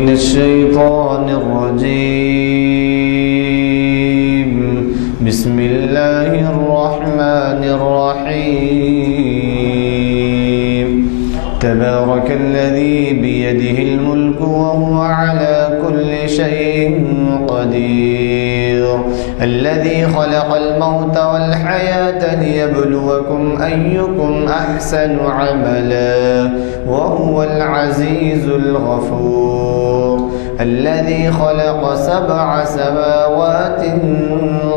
من الشيطان الرجيم. بسم الله الرحمن الرحيم. تبارك الذي بيده الملك وهو على كل شيء قدير. الذي خلق الموت والحياة ليبلوكم أيكم أحسن عملا وهو العزيز الغفور. الذي خلق 7 سماوات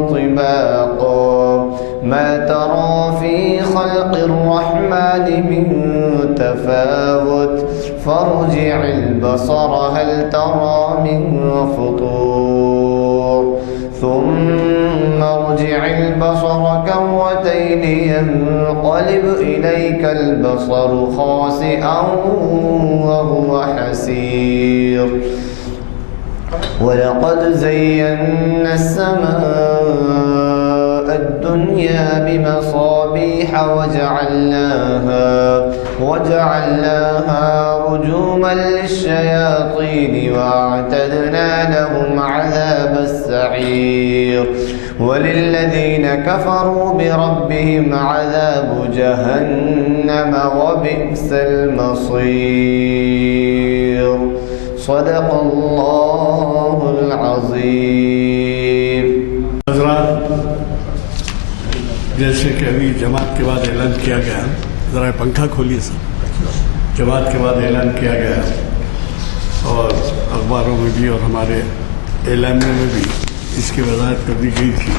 طباقا ما ترى في خلق الرحمن من تفاوت فارجع البصر هل ترى من فطور ثم ارجع البصر كرتين ينقلب إليك البصر خاسئا وهو حسير. ولقد زينا السماء الدنيا بمصابيح وجعلناها رجوما للشياطين وأعتدنا لهم عذاب السعير. وللذين كفروا بربهم عذاب جهنم وبئس المصير. صدق اللہ العظیم. حضرات، جیسے کہ ابھی جماعت کے بعد اعلان کیا گیا، ذرا پنکھا کھولیے سب. جماعت کے بعد اعلان کیا گیا اور اخباروں میں بھی اور ہمارے اعلامیہ میں بھی اس کی وضاحت کر دی گئی تھی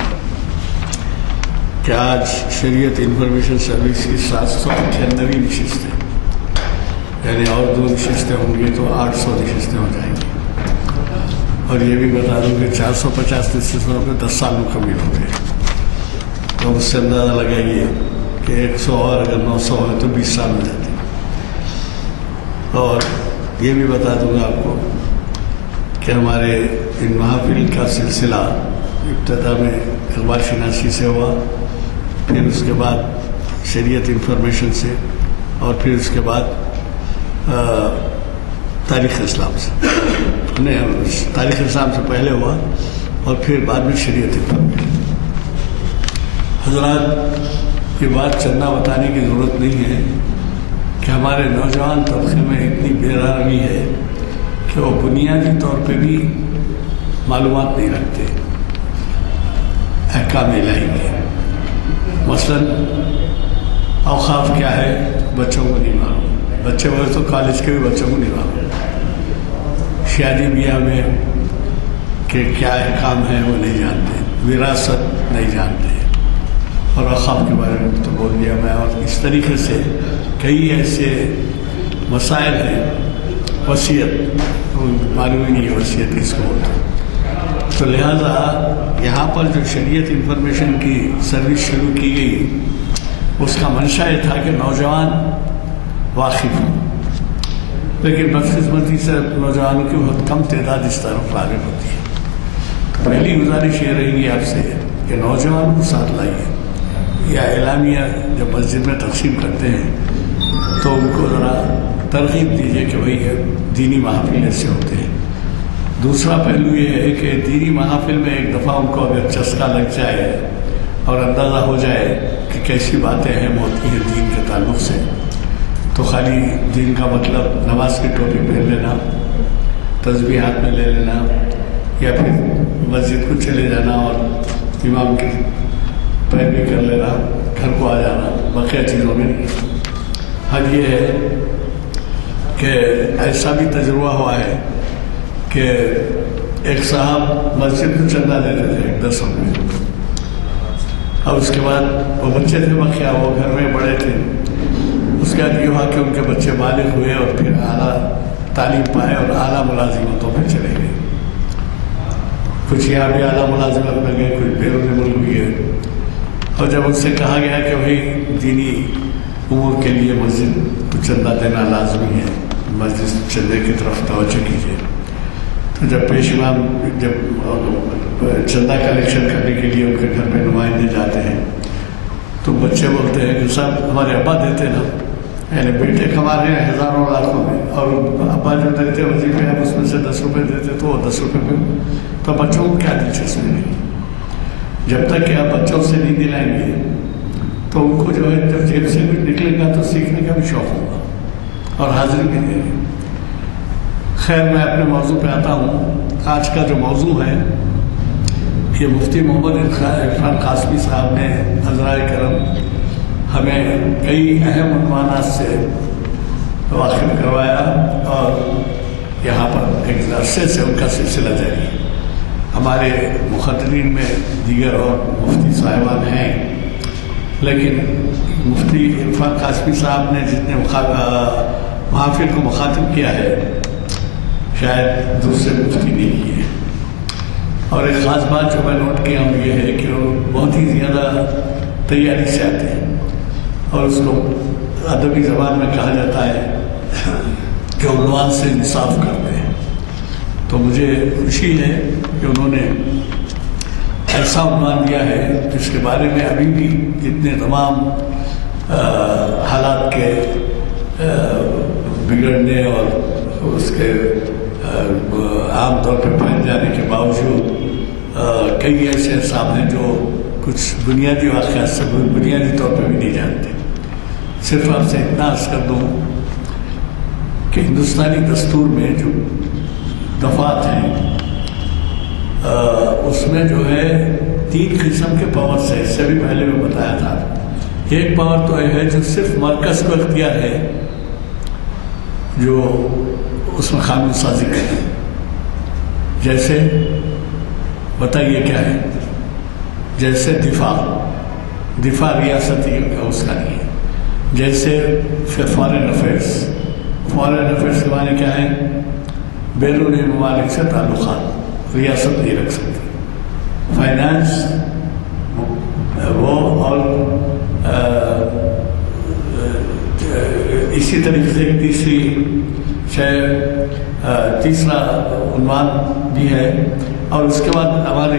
کہ آج شریعت انفارمیشن سروس کی 798 نشستیں، یعنی اور 2 نشستیں ہوں گی تو 800 نشستیں ہو جائیں گی. اور یہ بھی بتا دوں کہ 450 نشستوں پہ 10 سال مکمل ہو گئے. تو اس سے اندازہ لگائیے کہ 100 اور اگر 900 ہے تو 20 سال ہو جاتے. اور یہ بھی بتا دوں گا آپ کو کہ ہمارے ان محافل کا سلسلہ ابتدا میں اخبار شناسی سے ہوا، پھر اس کے بعد شریعت انفارمیشن سے، اور پھر اس کے بعد تاریخ اسلام سے. تاریخ اسلام سے پہلے ہوا اور پھر بعد میں شریعت انفارمیشن. حضرات، یہ بات چندہ بتانے کی ضرورت نہیں ہے کہ ہمارے نوجوان طبقے میں اتنی بے-رحمی ہے کہ وہ بنیادی طور پہ بھی معلومات نہیں رکھتے احکام الہی کے. مثلاً اوقاف کیا ہے بچوں کو نہیں معلوم، بچے ہوئے تو کالج کے بھی بچوں کو نہیں معلوم. شادی بیاہ میں کہ کیا احکام ہے وہ نہیں جانتے، وراثت نہیں جانتے، اور اوقاف کے بارے میں تو بول دیا میں. اور اس طریقے سے کئی ایسے مسائل ہیں. وصیت معلوم ہی نہیں ہے وصیت کس کو ہوتا. تو لہٰذا یہاں پر جو شریعت انفارمیشن کی سروس شروع کی گئی، اس کا منشا یہ تھا کہ نوجوان واقف ہوں، لیکن بدقسمتی سے نوجوانوں کی بہت کم تعداد اس طرف راغب ہوتی ہے. پہلی گزارش یہ رہے گی آپ سے کہ نوجوانوں کو ساتھ لائیے. یا اعلامیہ جب مسجد میں تقسیم کرتے ہیں تو ان کو ذرا ترغیب دیجیے کہ بھئی دینی محافل ایسے ہوتے ہیں. دوسرا پہلو یہ ہے کہ دینی محافل میں ایک دفعہ ان کو اگر چسکا لگ جائے اور اندازہ ہو جائے کہ کیسی باتیں اہم ہوتی ہیں دین کے تعلق سے، تو خالی دین کا مطلب نماز کی ٹوپی پہن لینا، تسبیح ہاتھ میں لے لینا، یا پھر مسجد کو چلے جانا اور امام کی پیروی کر لینا، گھر کو آ جانا، بقیہ چیزوں میں نہیں. حق یہ ہے کہ ایسا بھی تجربہ ہوا ہے کہ ایک صاحب مسجد کو چندہ دیتے تھے 10 روپے، اور اس کے بعد وہ بچے تھے بقیہ، وہ گھر میں بڑے تھے. اس کے بعد یہ ہوا کہ ان کے بچے بالغ ہوئے اور پھر اعلیٰ تعلیم پائے اور اعلیٰ ملازمتوں میں چلے گئے. کچھ یہاں بھی اعلیٰ ملازمت میں گئے، کچھ بیرون ملک بھی گئے. اور جب ان سے کہا گیا کہ بھائی دینی امور کے لیے مسجد کو چندہ دینا لازمی ہے، مسجد چندے کی طرف توجہ کیجیے، تو جب پیش امام جب چندہ کلیکشن کرنے کے لیے ان کے گھر میں نمائندے جاتے ہیں تو بچے بولتے ہیں کہ صاحب ہمارے ابا دیتے نا. یعنی بیٹے کما رہے ہیں ہزاروں لاکھوں میں، اور ابا جو دیتے وظیفے اب اس میں سے 10 روپے دیتے تو وہ 10 روپے میں، تو بچوں کو کیا دلچسپی نہیں؟ جب تک کہ آپ بچوں سے نہیں دلائیں گے تو ان کو جو ہے جب جیب سے کچھ نکلے گا تو سیکھنے کا بھی شوق ہوگا اور حاضری بھی دیں گے۔ خیر، میں اپنے موضوع پہ آتا ہوں۔ آج کا جو موضوع ہے یہ مفتی محمد عرفان قاسمی صاحب نے حضرائے کرم ہمیں کئی اہم عنوانات سے واقف کروایا، اور یہاں پر ایک عرصے سے ان کا سلسلہ جاری ہے۔ ہمارے مقررین میں دیگر اور مفتی صاحبان ہیں، لیکن مفتی عرفان قاسمی صاحب نے جتنے محافل کو مخاطب کیا ہے شاید دوسرے مفتی نہیں کیے۔ اور ایک خاص بات جو میں نوٹ کیا ہوں یہ ہے کہ وہ بہت ہی زیادہ تیاری سے آتے ہیں، اور اس کو ادبی زبان میں کہا جاتا ہے کہ عنوان سے انصاف کرتے ہیں۔ تو مجھے خوشی ہے کہ انہوں نے ایسا عنوان دیا ہے جس کے بارے میں ابھی بھی جتنے تمام حالات کے بگڑنے اور اس کے عام طور پہ پھیل جانے کے باوجود کئی ایسے صاحب ہیں جو کچھ بنیادی واقعات سے بنیادی طور پہ بھی نہیں جانتے۔ صرف آپ سے اتنا عرض کر دوں کہ ہندوستانی دستور میں جو دفعات ہیں اس میں جو ہے 3 قسم کے پاورز ہیں، اس سے بھی پہلے میں بتایا تھا۔ ایک پاور تو یہ ہے جو صرف مرکز کو اختیار ہے، جو اس میں قانون سازی کرے، جیسے بتائیے کیا ہے؟ جیسے دفاع ریاستی اس کا نہیں ہے۔ جیسے فارن افیئرس کے معنی کیا ہے؟ بیرونی ممالک سے تعلقات ریاست نہیں رکھ سکتی۔ فائنانس وہ، اور اسی طریقے سے تیسرا عنوان بھی ہے۔ اور اس کے بعد ہماری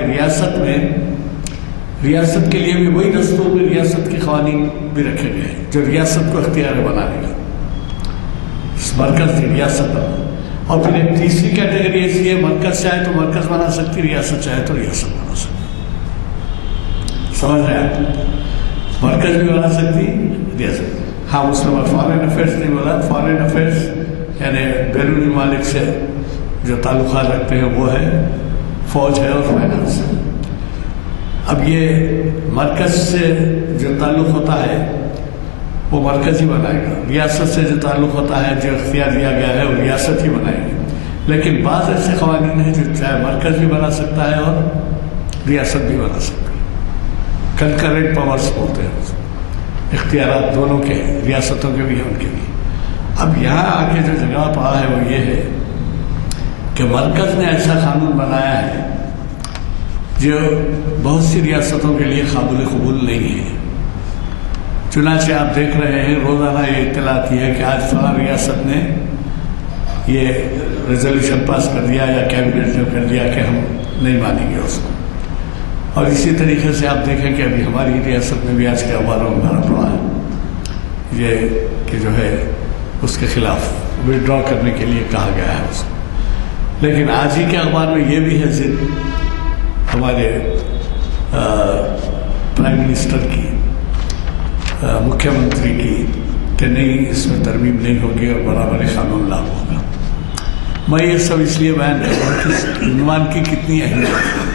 ریاست کے لیے بھی وہی دستور میں ریاست کے قوانین بھی رکھے گئے ہیں جو ریاست کو اختیار بنانے کا، مرکز کی ریاست بنا۔ اور پھر ایک تیسری کیٹیگری ایسی ہے، مرکز چاہے تو مرکز بنا سکتی، ریاست چاہے تو ریاست بنا سکتی۔ سمجھ رہے ہیں؟ مرکز بھی بنا سکتی، ریاست۔ ہاں، اس میں فارن افیئرس نہیں بولا۔ فارن افیئرس یعنی بیرونی ممالک سے جو تعلقات رکھتے ہیں وہ ہے، فوج ہے اور فائنانس ہے۔ اب یہ مرکز سے جو تعلق ہوتا ہے وہ مرکز ہی بنائے گا، ریاست سے جو تعلق ہوتا ہے جو اختیار دیا گیا ہے وہ ریاست ہی بنائے گی۔ لیکن بعض ایسے قوانین ہیں جو چاہے مرکز بھی بنا سکتا ہے اور ریاست بھی بنا سکتا ہے۔ کنکرنٹ پاورز بولتے ہیں، اختیارات دونوں کے ہیں، ریاستوں کے بھی ہیں، ان کے بھی۔ اب یہاں آ کے جو جگہ پڑا ہے وہ یہ ہے کہ مرکز نے ایسا قانون بنایا ہے جو بہت سی ریاستوں کے لیے قابل قبول نہیں ہے۔ چنانچہ آپ دیکھ رہے ہیں روزانہ یہ اطلاع آتی ہے کہ آج فلاں ریاست نے یہ ریزولوشن پاس کر دیا یا کیبنٹ نے کر دیا کہ ہم نہیں مانیں گے اس کو۔ اور اسی طریقے سے آپ دیکھیں کہ ابھی ہماری ریاست میں بھی آج کے اخباروں میں بھرا پڑا ہے یہ کہ جو ہے اس کے خلاف وڈرا کرنے کے لیے کہا گیا ہے اس کو۔ لیکن آج ہی کے اخبار میں یہ بھی ہے ضد ہمارے پرائم منسٹر کی، مکھیہ منتری کی، کہ نہیں اس میں ترمیم نہیں ہوگی اور برابری قانون لاگو ہوگا۔ میں یہ سب اس لیے بیان کر رہا ہوں کہ عنوان کی کتنی اہمیت ہے۔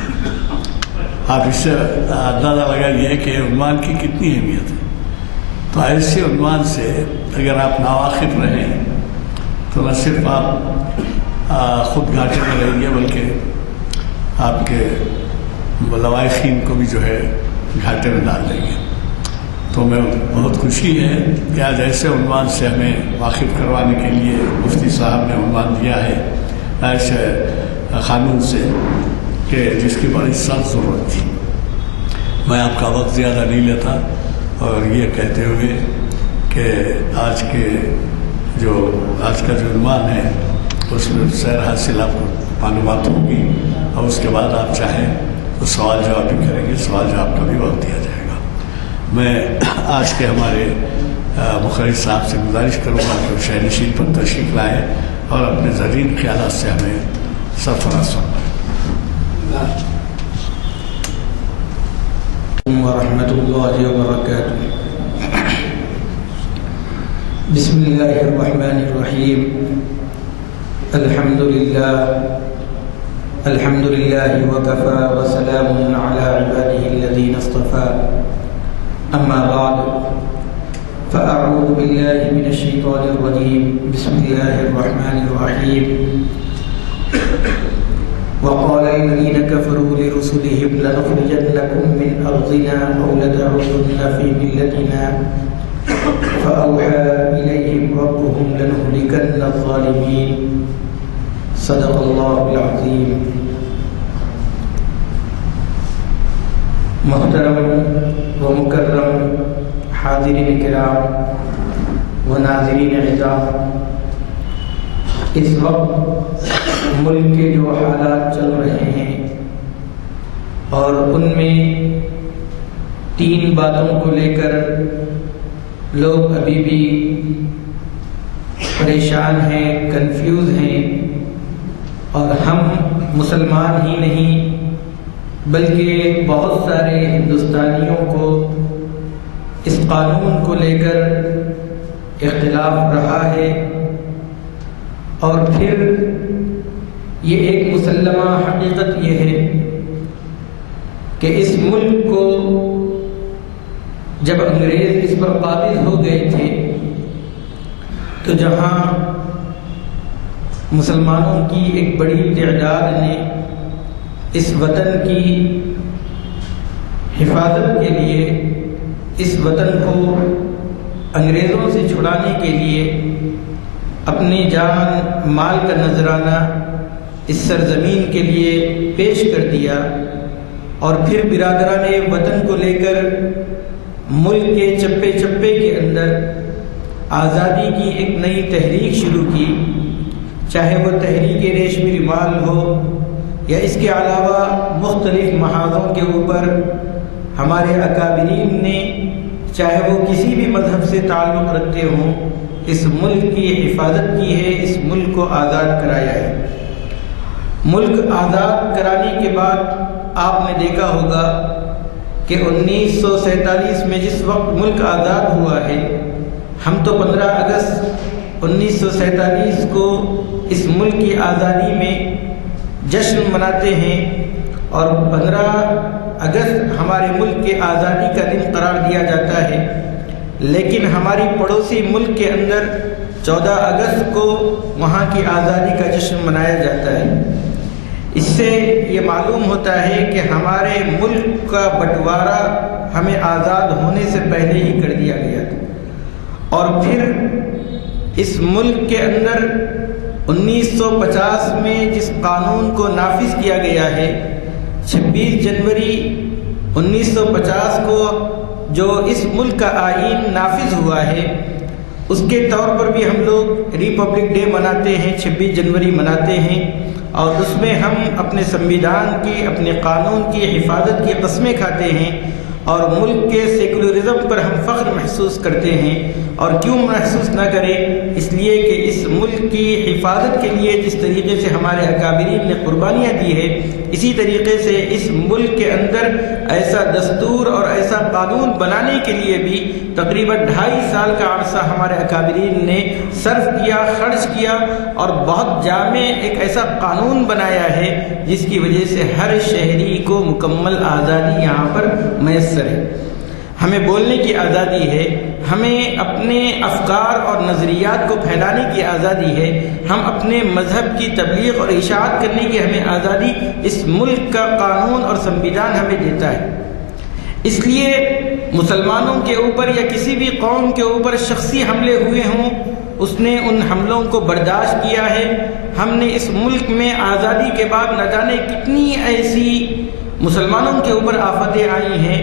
آپ اس سے اندازہ لگائیے کہ عنوان کی کتنی اہمیت ہے۔ تو ایسے عنوان سے اگر آپ ناواقف رہیں تو نہ صرف آپ خود گھاٹے میں رہیں گے بلکہ آپ کے لوائقین کو بھی جو ہے گھاٹے میں ڈال دیں گے۔ تو میں بہت خوشی ہے کہ آج ایسے عنوان سے ہمیں واقف کروانے کے لیے مفتی صاحب نے عنوان دیا ہے ایسے قانون سے کہ جس کی بڑی سخت ضرورت تھی۔ میں آپ کا وقت زیادہ نہیں لیتا اور یہ کہتے ہوئے کہ آج کا جو عنوان ہے اس میں سیر حاصل آپ کو معلومات ہوگی، اور اس کے بعد آپ چاہیں تو سوال جواب بھی کریں گے، سوال جواب کا بھی وقت دیا جائے گا۔ میں آج کے ہمارے مخرج صاحب سے گزارش کروں گا کہ وہ شہر نشین پر تشریف لائیں اور اپنے زرین خیالات سے ہمیں سرفراز فرمائیں۔ ورحمۃ اللہ وبرکاتہ۔ بسم اللہ الرحمن الرحیم۔ الحمد للہ وکفى وسلام علی عباده الذین اصطفى، اما بعد فاعوذ باللہ من الشیطان الرجیم، بسم اللہ الرحمن الرحیم۔ وقال الذين كفروا لرسلهم لنخرجنكم من أرضنا أو لتعودن في ملتنا فأوحى إليهم ربهم لنهلكن الظالمين، صدق الله العظيم۔ محترم و مکرم حاضرین کرام و ناظرین اعزاز، اس وقت ملک کے جو حالات چل رہے ہیں اور ان میں 3 باتوں کو لے کر لوگ ابھی بھی پریشان ہیں، کنفیوز ہیں، اور ہم مسلمان ہی نہیں بلکہ بہت سارے ہندوستانیوں کو اس قانون کو لے کر اختلاف رہا ہے، اور پھر یہ ایک مسلمہ حقیقت یہ ہے کہ اس ملک کو جب انگریز اس پر قابض ہو گئے تھے تو جہاں مسلمانوں کی ایک بڑی تعداد نے اس وطن کی حفاظت کے لیے، اس وطن کو انگریزوں سے چھڑانے کے لیے اپنی جان مال کا نذرانہ اس سرزمین کے لیے پیش کر دیا، اور پھر برادران وطن کو لے کر ملک کے چپے چپے کے اندر آزادی کی ایک نئی تحریک شروع کی، چاہے وہ تحریک ریشمی رومال ہو یا اس کے علاوہ مختلف محاذوں کے اوپر ہمارے اکابرین نے، چاہے وہ کسی بھی مذہب سے تعلق رکھتے ہوں، اس ملک کی حفاظت کی ہے، اس ملک کو آزاد کرایا ہے۔ ملک آزاد کرانے کے بعد آپ نے دیکھا ہوگا کہ 1947 میں جس وقت ملک آزاد ہوا ہے، ہم تو 15 اگست 1947 کو اس ملک کی آزادی میں جشن مناتے ہیں، اور 15 اگست ہمارے ملک کے آزادی کا دن قرار دیا جاتا ہے، لیکن ہماری پڑوسی ملک کے اندر 14 اگست کو وہاں کی آزادی کا جشن منایا جاتا ہے۔ اس سے یہ معلوم ہوتا ہے کہ ہمارے ملک کا بٹوارا ہمیں آزاد ہونے سے پہلے ہی کر دیا گیا تھا، اور پھر اس ملک کے اندر 1950 میں جس قانون کو نافذ کیا گیا ہے، 26 جنوری 1950 کو جو اس ملک کا آئین نافذ ہوا ہے، اس کے طور پر بھی ہم لوگ ریپبلک ڈے مناتے ہیں، 26 جنوری مناتے ہیں، اور اس میں ہم اپنے سنویدھان کی، اپنے قانون کی حفاظت کی قسمیں کھاتے ہیں، اور ملک کے سیکولرزم پر ہم فخر محسوس کرتے ہیں۔ اور کیوں محسوس نہ کریں؟ اس لیے کہ اس ملک کی حفاظت کے لیے جس طریقے سے ہمارے اکابرین نے قربانیاں دی ہے، اسی طریقے سے اس ملک کے اندر ایسا دستور اور ایسا قانون بنانے کے لیے بھی تقریباً 2.5 سال کا عرصہ ہمارے اکابرین نے صرف کیا، خرچ کیا، اور بہت جامع ایک ایسا قانون بنایا ہے جس کی وجہ سے ہر شہری کو مکمل آزادی یہاں پر میسر ہے۔ ہمیں بولنے کی آزادی ہے، ہمیں اپنے افکار اور نظریات کو پھیلانے کی آزادی ہے، ہم اپنے مذہب کی تبلیغ اور اشاعت کرنے کی ہمیں آزادی اس ملک کا قانون اور سنویدھان ہمیں دیتا ہے۔ اس لیے مسلمانوں کے اوپر یا کسی بھی قوم کے اوپر شخصی حملے ہوئے ہوں، اس نے ان حملوں کو برداشت کیا ہے۔ ہم نے اس ملک میں آزادی کے بعد نہ جانے کتنی ایسی مسلمانوں کے اوپر آفتیں آئی ہیں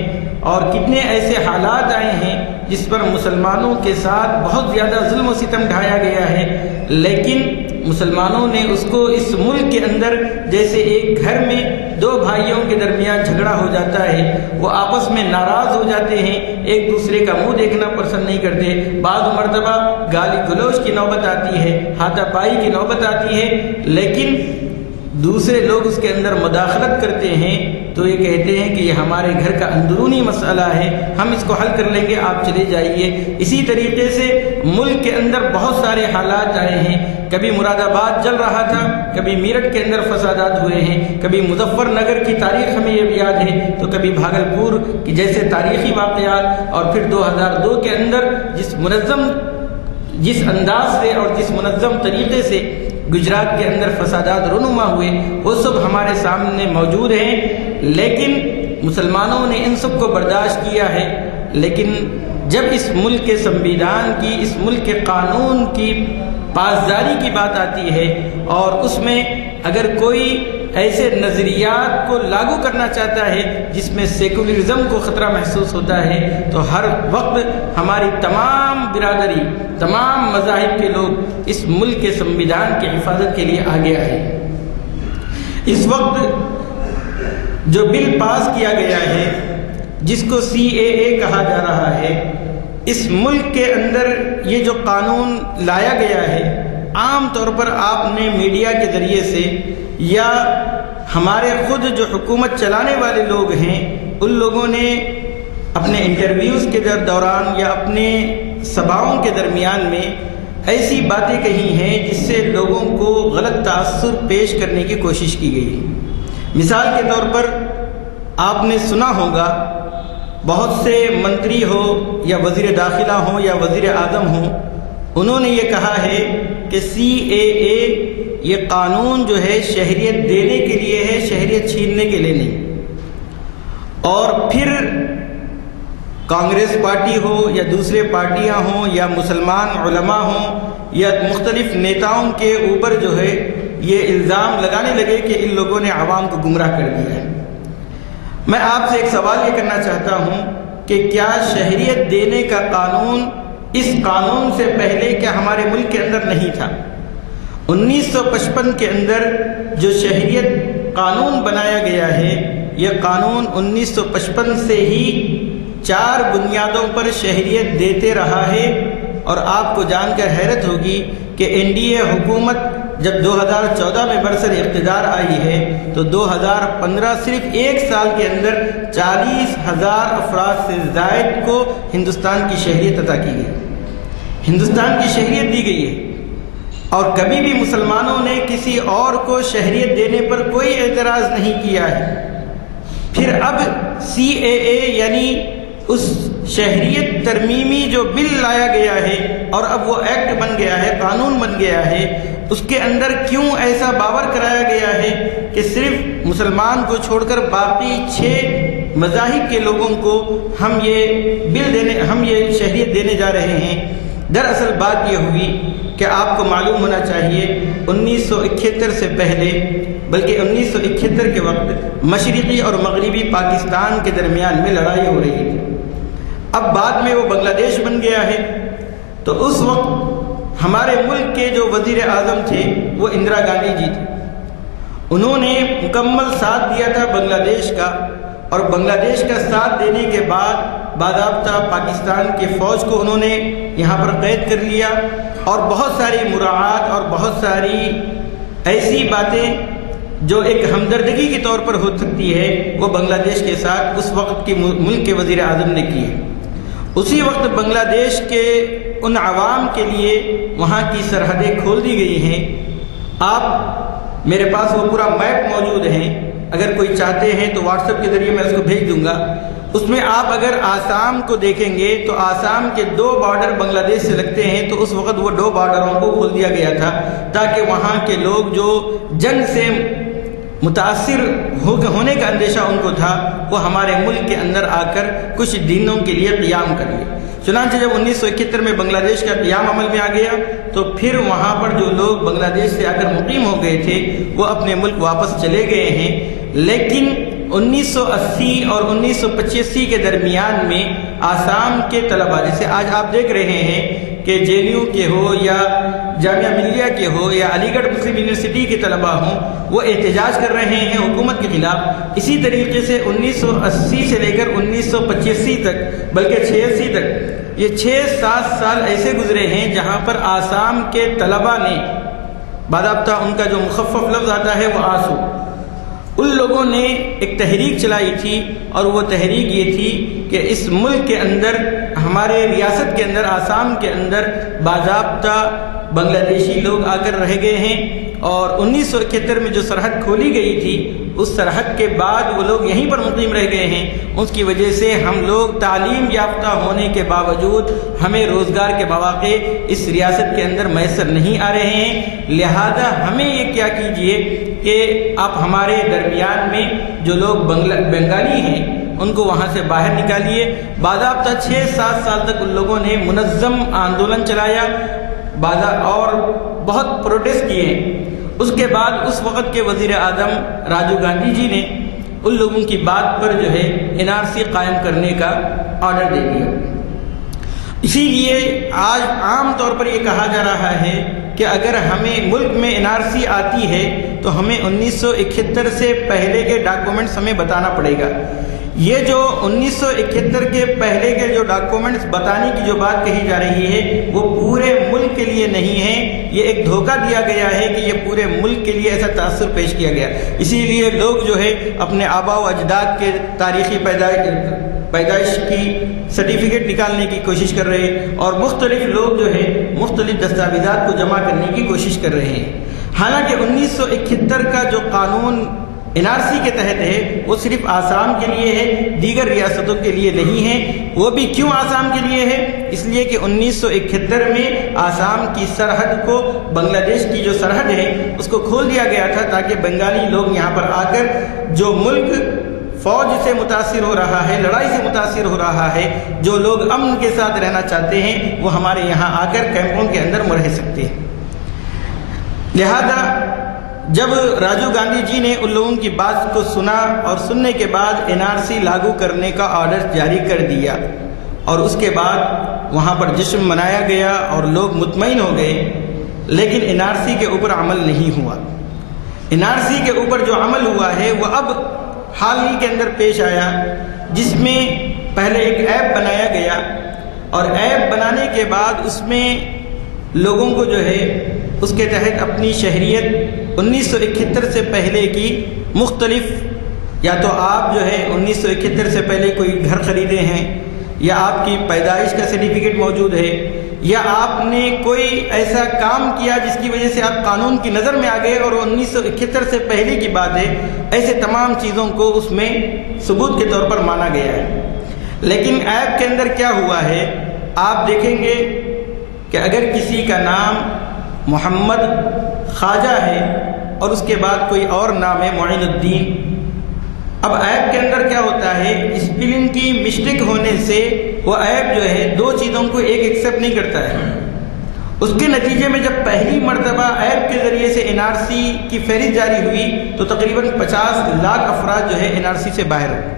اور کتنے ایسے حالات آئے ہیں جس پر مسلمانوں کے ساتھ بہت زیادہ ظلم و ستم ڈھایا گیا ہے، لیکن مسلمانوں نے اس کو اس ملک کے اندر جیسے ایک گھر میں دو بھائیوں کے درمیان جھگڑا ہو جاتا ہے، وہ آپس میں ناراض ہو جاتے ہیں، ایک دوسرے کا منہ دیکھنا پسند نہیں کرتے، بعض مرتبہ گالی گلوچ کی نوبت آتی ہے، ہاتھا پائی کی نوبت آتی ہے، لیکن دوسرے لوگ اس کے اندر مداخلت کرتے ہیں تو یہ کہتے ہیں کہ یہ ہمارے گھر کا اندرونی مسئلہ ہے، ہم اس کو حل کر لیں گے، آپ چلے جائیے۔ اسی طریقے سے ملک کے اندر بہت سارے حالات آئے ہیں، کبھی مراد آباد جل رہا تھا، کبھی میرٹھ کے اندر فسادات ہوئے ہیں، کبھی مظفر نگر کی تاریخ ہمیں یہ یاد ہے، تو کبھی بھاگلپور کی جیسے تاریخی واقعات، اور پھر 2002 کے اندر جس انداز سے اور جس منظم طریقے سے گجرات کے اندر فسادات رونما ہوئے، وہ سب ہمارے سامنے موجود ہیں، لیکن مسلمانوں نے ان سب کو برداشت کیا ہے۔ لیکن جب اس ملک کے سنویدھان کی، اس ملک کے قانون کی پاسداری کی بات آتی ہے، اور اس میں اگر کوئی ایسے نظریات کو لاگو کرنا چاہتا ہے جس میں سیکولرزم کو خطرہ محسوس ہوتا ہے، تو ہر وقت ہماری تمام برادری، تمام مذاہب کے لوگ اس ملک کے سنویدھان کی حفاظت کے لیے آگے آئے۔ اس وقت جو بل پاس کیا گیا ہے، جس کو CAA کہا جا رہا ہے، اس ملک کے اندر یہ جو قانون لایا گیا ہے، عام طور پر آپ نے میڈیا کے ذریعے سے یا ہمارے خود جو حکومت چلانے والے لوگ ہیں، ان لوگوں نے اپنے انٹرویوز کے دوران یا اپنے سبھاؤں کے درمیان میں ایسی باتیں کہی ہیں جس سے لوگوں کو غلط تاثر پیش کرنے کی کوشش کی گئی۔ مثال کے طور پر آپ نے سنا ہوگا، بہت سے منتری ہو یا وزیر داخلہ ہوں یا وزیر اعظم ہوں، انہوں نے یہ کہا ہے کہ CAA یہ قانون جو ہے شہریت دینے کے لیے ہے، شہریت چھیننے کے لیے نہیں۔ اور پھر کانگریس پارٹی ہو یا دوسرے پارٹیاں ہوں یا مسلمان علماء ہوں یا مختلف نیتاؤں کے اوپر جو ہے یہ الزام لگانے لگے کہ ان لوگوں نے عوام کو گمراہ کر دیا ہے۔ میں آپ سے ایک سوال یہ کرنا چاہتا ہوں کہ کیا شہریت دینے کا قانون اس قانون سے پہلے کیا ہمارے ملک کے اندر نہیں تھا؟ 1955 کے اندر جو شہریت قانون بنایا گیا ہے، یہ قانون 1955 سے ہی 4 بنیادوں پر شہریت دیتے رہا ہے، اور آپ کو جان کر حیرت ہوگی کہ NDA حکومت جب 2014 میں برسر اقتدار آئی ہے تو 2015 صرف 1 سال کے اندر 40,000 افراد سے زائد کو ہندوستان کی شہریت عطا کی گئی، ہندوستان کی شہریت دی گئی ہے۔ اور کبھی بھی مسلمانوں نے کسی اور کو شہریت دینے پر کوئی اعتراض نہیں کیا ہے۔ پھر اب CAA یعنی اس شہریت ترمیمی جو بل لایا گیا ہے اور اب وہ ایکٹ بن گیا ہے، قانون بن گیا ہے، اس کے اندر کیوں ایسا باور کرایا گیا ہے کہ صرف مسلمان کو چھوڑ کر باقی 6 مذاہب کے لوگوں کو ہم یہ شہریت دینے جا رہے ہیں؟ دراصل بات یہ ہوئی کہ آپ کو معلوم ہونا چاہیے 1971 سے پہلے، بلکہ 1971 کے وقت مشرقی اور مغربی پاکستان کے درمیان میں لڑائی ہو رہی تھی۔ اب بعد میں وہ بنگلہ دیش بن گیا ہے، تو اس وقت ہمارے ملک کے جو وزیر اعظم تھے وہ اندرا گاندھی جی تھے۔ انہوں نے مکمل ساتھ دیا تھا بنگلہ دیش کا، اور بنگلہ دیش کا ساتھ دینے کے بعد باضابطہ پاکستان کی فوج کو انہوں نے یہاں پر قید کر لیا، اور بہت ساری مراعات اور بہت ساری ایسی باتیں جو ایک ہمدردگی کے طور پر ہو سکتی ہے وہ بنگلہ دیش کے ساتھ اس وقت کے ملک کے وزیر اعظم نے کی ہے۔ اسی وقت بنگلہ دیش کے ان عوام کے لیے وہاں کی سرحدیں کھول دی گئی ہیں۔ آپ میرے پاس وہ پورا میپ موجود ہے، اگر کوئی چاہتے ہیں تو واٹس ایپ کے ذریعے میں اس کو بھیج دوں گا۔ اس میں آپ اگر آسام کو دیکھیں گے تو آسام کے 2 بارڈر بنگلہ دیش سے لگتے ہیں، تو اس وقت وہ 2 بارڈروں کو کھول دیا گیا تھا تاکہ وہاں کے لوگ جو جنگ سے متاثر ہونے کا اندیشہ ان کو تھا وہ ہمارے ملک کے اندر آ کر کچھ دنوں کے لیے قیام کر لے۔ چنانچہ جب 1971 میں بنگلہ دیش کا قیام عمل میں آ گیا تو پھر وہاں پر جو لوگ بنگلہ دیش سے آ کر مقیم ہو گئے تھے وہ اپنے ملک واپس چلے گئے ہیں، لیکن 1980 اور 1985 کے درمیان میں آسام کے طلباء، جیسے آج آپ دیکھ رہے ہیں کہ جے این یو کے ہو یا جامعہ ملیہ کے ہو یا علی گڑھ مسلم یونیورسٹی کے طلباء ہوں، وہ احتجاج کر رہے ہیں حکومت کے خلاف. اسی طریقے سے 1980 سے لے کر 1985 تک، بلکہ 86 تک، یہ 6-7 سال ایسے گزرے ہیں جہاں پر آسام کے طلباء نے، باضابطہ ان کا جو مخفف لفظ آتا ہے وہ آسو، ان لوگوں نے ایک تحریک چلائی تھی، اور وہ تحریک یہ تھی کہ اس ملک کے اندر، ہمارے ریاست کے اندر، آسام کے اندر باضابطہ بنگلہ دیشی لوگ آ کر رہ گئے ہیں، اور 1971 میں جو سرحد کھولی گئی تھی، اس سرحد کے بعد وہ لوگ یہیں پر مقیم رہ گئے ہیں. اس کی وجہ سے ہم لوگ تعلیم یافتہ ہونے کے باوجود ہمیں روزگار کے مواقع اس ریاست کے اندر میسر نہیں آ رہے ہیں. لہذا ہمیں یہ کیا کیجئے کہ آپ ہمارے درمیان میں جو لوگ بنگالی ہیں ان کو وہاں سے باہر نکالیے. باضابطہ 6-7 سال تک ان لوگوں نے منظم آندولن چلایا اور بہت پروٹیسٹ کیے. اس کے بعد اس وقت کے وزیر اعظم راجیو گاندھی جی نے ان لوگوں کی بات پر جو ہے NRC قائم کرنے کا آرڈر دے دیا. اسی لیے آج عام طور پر یہ کہا جا رہا ہے کہ اگر ہمیں ملک میں NRC آتی ہے تو ہمیں 1971 سے پہلے کے ڈاکومنٹس ہمیں بتانا پڑے گا. یہ جو 1971 کے پہلے کے جو ڈاکومنٹس بتانے کی جو بات کہی جا رہی ہے وہ پورے ملک کے لیے نہیں ہے. یہ ایک دھوکہ دیا گیا ہے کہ یہ پورے ملک کے لیے ایسا تاثر پیش کیا گیا. اسی لیے لوگ جو ہے اپنے آباء و اجداد کے تاریخی پیدائش کی سرٹیفکیٹ نکالنے کی کوشش کر رہے ہیں، اور مختلف لوگ جو ہے مختلف دستاویزات کو جمع کرنے کی کوشش کر رہے ہیں. حالانکہ 1971 کا جو قانون NRC کے تحت ہے وہ صرف آسام کے لیے ہے، دیگر ریاستوں کے لیے نہیں ہے. وہ بھی کیوں آسام کے لیے ہے؟ اس لیے کہ 1971 میں آسام کی سرحد کو، بنگلہ دیش کی جو سرحد ہے اس کو کھول دیا گیا تھا تاکہ بنگالی لوگ یہاں پر آ کر جو ملک فوج سے متاثر ہو رہا ہے، لڑائی سے متاثر ہو رہا ہے، جو لوگ امن کے ساتھ رہنا چاہتے ہیں وہ ہمارے یہاں آ کر کیمپوں کے اندر رہ سکتے ہیں. لہذا جب راجیو گاندھی جی نے ان لوگوں کی بات کو سنا اور سننے کے بعد NRC لاگو کرنے کا آرڈر جاری کر دیا، اور اس کے بعد وہاں پر جشن منایا گیا اور لوگ مطمئن ہو گئے. لیکن NRC کے اوپر عمل نہیں ہوا. NRC کے اوپر جو عمل ہوا ہے وہ اب حال ہی کے اندر پیش آیا، جس میں پہلے ایک ایپ بنایا گیا، اور ایپ بنانے کے بعد اس میں لوگوں کو جو ہے اس کے تحت اپنی شہریت 1971 سے پہلے کی مختلف، یا تو آپ جو ہے 1971 سے پہلے کوئی گھر خریدے ہیں، یا آپ کی پیدائش کا سرٹیفکیٹ موجود ہے، یا آپ نے کوئی ایسا کام کیا جس کی وجہ سے آپ قانون کی نظر میں آ گئے اور 1971 سے پہلے کی بات ہے، ایسے تمام چیزوں کو اس میں ثبوت کے طور پر مانا گیا ہے. لیکن ایپ کے اندر کیا ہوا ہے، آپ دیکھیں گے کہ اگر کسی کا نام محمد خواجہ ہے اور اس کے بعد کوئی اور نام ہے معین الدین، اب ایپ کے اندر کیا ہوتا ہے، اسپیلنگ کی مسٹیک ہونے سے وہ ایپ جو ہے دو چیزوں کو ایکسیپٹ نہیں کرتا ہے. اس کے نتیجے میں جب پہلی مرتبہ ایپ کے ذریعے سے NRC کی فہرست جاری ہوئی تو تقریباً 50 لاکھ افراد جو ہے NRC سے باہر ہوئے.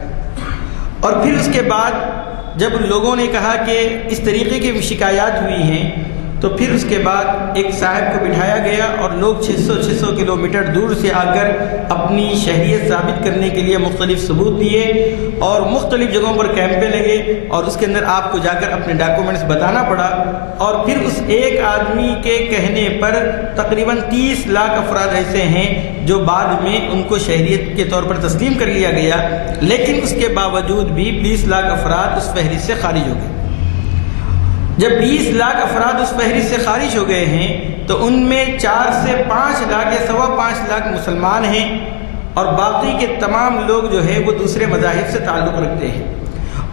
اور پھر اس کے بعد جب لوگوں نے کہا کہ اس طریقے کی شکایات ہوئی ہیں تو پھر اس کے بعد ایک صاحب کو بٹھایا گیا اور لوگ 600 کلومیٹر دور سے آ کر اپنی شہریت ثابت کرنے کے لیے مختلف ثبوت دیے اور مختلف جگہوں پر کیمپیں لگے اور اس کے اندر آپ کو جا کر اپنے ڈاکومنٹس بتانا پڑا. اور پھر اس ایک آدمی کے کہنے پر تقریباً 30 لاکھ افراد ایسے ہیں جو بعد میں ان کو شہریت کے طور پر تسلیم کر لیا گیا، لیکن اس کے باوجود بھی 20 لاکھ افراد اس فہرست سے خارج ہو گئے. جب 20 لاکھ افراد اس فہرست سے خارج ہو گئے ہیں تو ان میں 4 سے 5 لاکھ یا 5.25 لاکھ مسلمان ہیں اور باقی کے تمام لوگ جو ہے وہ دوسرے مذاہب سے تعلق رکھتے ہیں.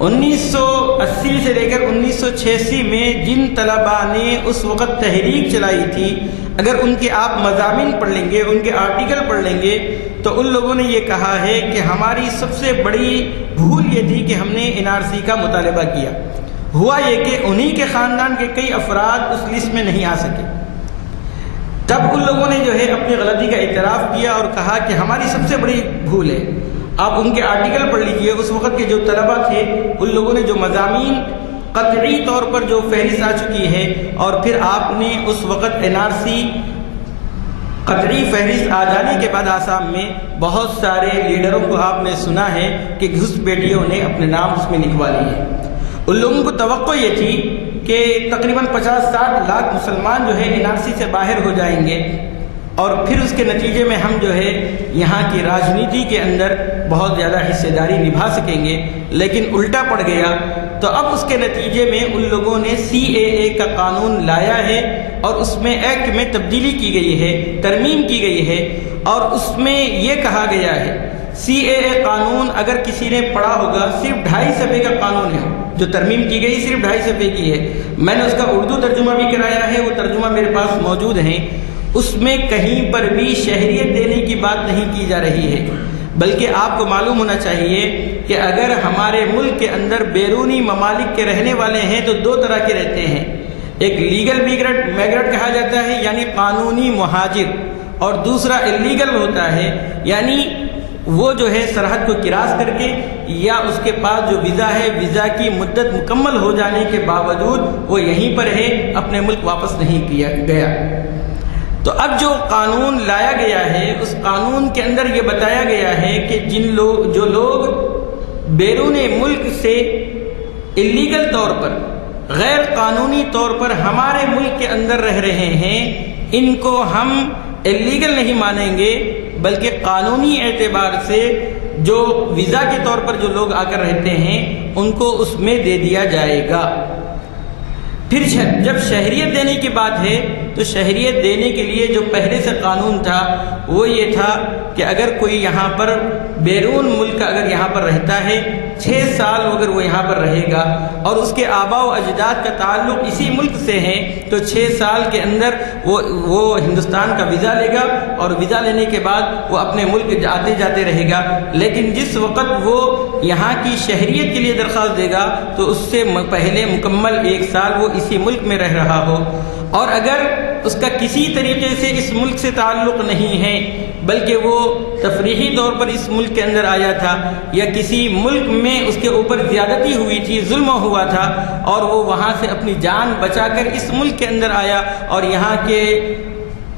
1980 سے لے کر 1986 میں جن طلباء نے اس وقت تحریک چلائی تھی، اگر ان کے آپ مضامین پڑھ لیں گے، ان کے آرٹیکل پڑھ لیں گے تو ان لوگوں نے یہ کہا ہے کہ ہماری سب سے بڑی بھول یہ تھی کہ ہم نے NRC کا مطالبہ کیا. ہوا یہ کہ انہی کے خاندان کے کئی افراد اس لسٹ میں نہیں آ سکے. تب ان لوگوں نے جو ہے اپنی غلطی کا اعتراف کیا اور کہا کہ ہماری سب سے بڑی بھول ہے. آپ ان کے آرٹیکل پڑھ لیجئے، اس وقت کے جو طلبہ تھے ان لوگوں نے جو مضامین قطعی طور پر جو فہرست آ چکی ہے، اور پھر آپ نے اس وقت NRC قطعی فہرست آ جانے کے بعد آسام میں بہت سارے لیڈروں کو آپ نے سنا ہے کہ گھس پیٹیوں نے اپنے نام اس میں لکھوا لیے۔ ان لوگوں کو توقع یہ تھی کہ تقریباً 50-60 لاکھ مسلمان جو ہے NRC سے باہر ہو جائیں گے، اور پھر اس کے نتیجے میں ہم جو ہے یہاں کی راجنیتی کے اندر بہت زیادہ حصے داری نبھا سکیں گے، لیکن الٹا پڑ گیا۔ تو اب اس کے نتیجے میں ان لوگوں نے CAA کا قانون لایا ہے، اور اس میں ایکٹ میں تبدیلی کی گئی ہے، ترمیم کی گئی ہے، اور اس میں یہ کہا گیا ہے CAA قانون اگر کسی نے پڑھا ہوگا، صرف 2.5 صفحے کا قانون ہے، جو ترمیم کی گئی صرف 2.5 صفحے کی ہے۔ میں نے اس کا اردو ترجمہ بھی کرایا ہے، وہ ترجمہ میرے پاس موجود ہیں۔ اس میں کہیں پر بھی شہریت دینے کی بات نہیں کی جا رہی ہے، بلکہ آپ کو معلوم ہونا چاہیے کہ اگر ہمارے ملک کے اندر بیرونی ممالک کے رہنے والے ہیں تو 2 طرح کے رہتے ہیں، ایک لیگل میگرٹ کہا جاتا ہے یعنی قانونی مہاجر، اور دوسرا اللیگل ہوتا ہے یعنی وہ جو ہے سرحد کو کراس کر کے یا اس کے پاس جو ویزا ہے، ویزا کی مدت مکمل ہو جانے کے باوجود وہ یہیں پر ہے، اپنے ملک واپس نہیں کیا گیا۔ تو اب جو قانون لایا گیا ہے اس قانون کے اندر یہ بتایا گیا ہے کہ جو لوگ بیرون ملک سے اللیگل طور پر، غیر قانونی طور پر ہمارے ملک کے اندر رہ رہے ہیں، ان کو ہم اللیگل نہیں مانیں گے، بلکہ قانونی اعتبار سے جو ویزا کے طور پر جو لوگ آ کر رہتے ہیں ان کو اس میں دے دیا جائے گا۔ پھر جب شہریت دینے کی بات ہے تو شہریت دینے کے لیے جو پہلے سے قانون تھا وہ یہ تھا کہ اگر کوئی یہاں پر بیرون ملک اگر یہاں پر رہتا ہے 6 سال اگر وہ یہاں پر رہے گا اور اس کے آباء و اجداد کا تعلق اسی ملک سے ہے تو 6 سال کے اندر وہ ہندوستان کا ویزا لے گا اور ویزا لینے کے بعد وہ اپنے ملک آتے جاتے رہے گا۔ لیکن جس وقت وہ یہاں کی شہریت کے لیے درخواست دے گا تو اس سے پہلے مکمل 1 سال وہ اسی ملک میں رہ رہا ہو، اور اگر اس کا کسی طریقے سے اس ملک سے تعلق نہیں ہے بلکہ وہ تفریحی طور پر اس ملک کے اندر آیا تھا یا کسی ملک میں اس کے اوپر زیادتی ہوئی تھی، ظلم ہوا تھا اور وہ وہاں سے اپنی جان بچا کر اس ملک کے اندر آیا اور یہاں کے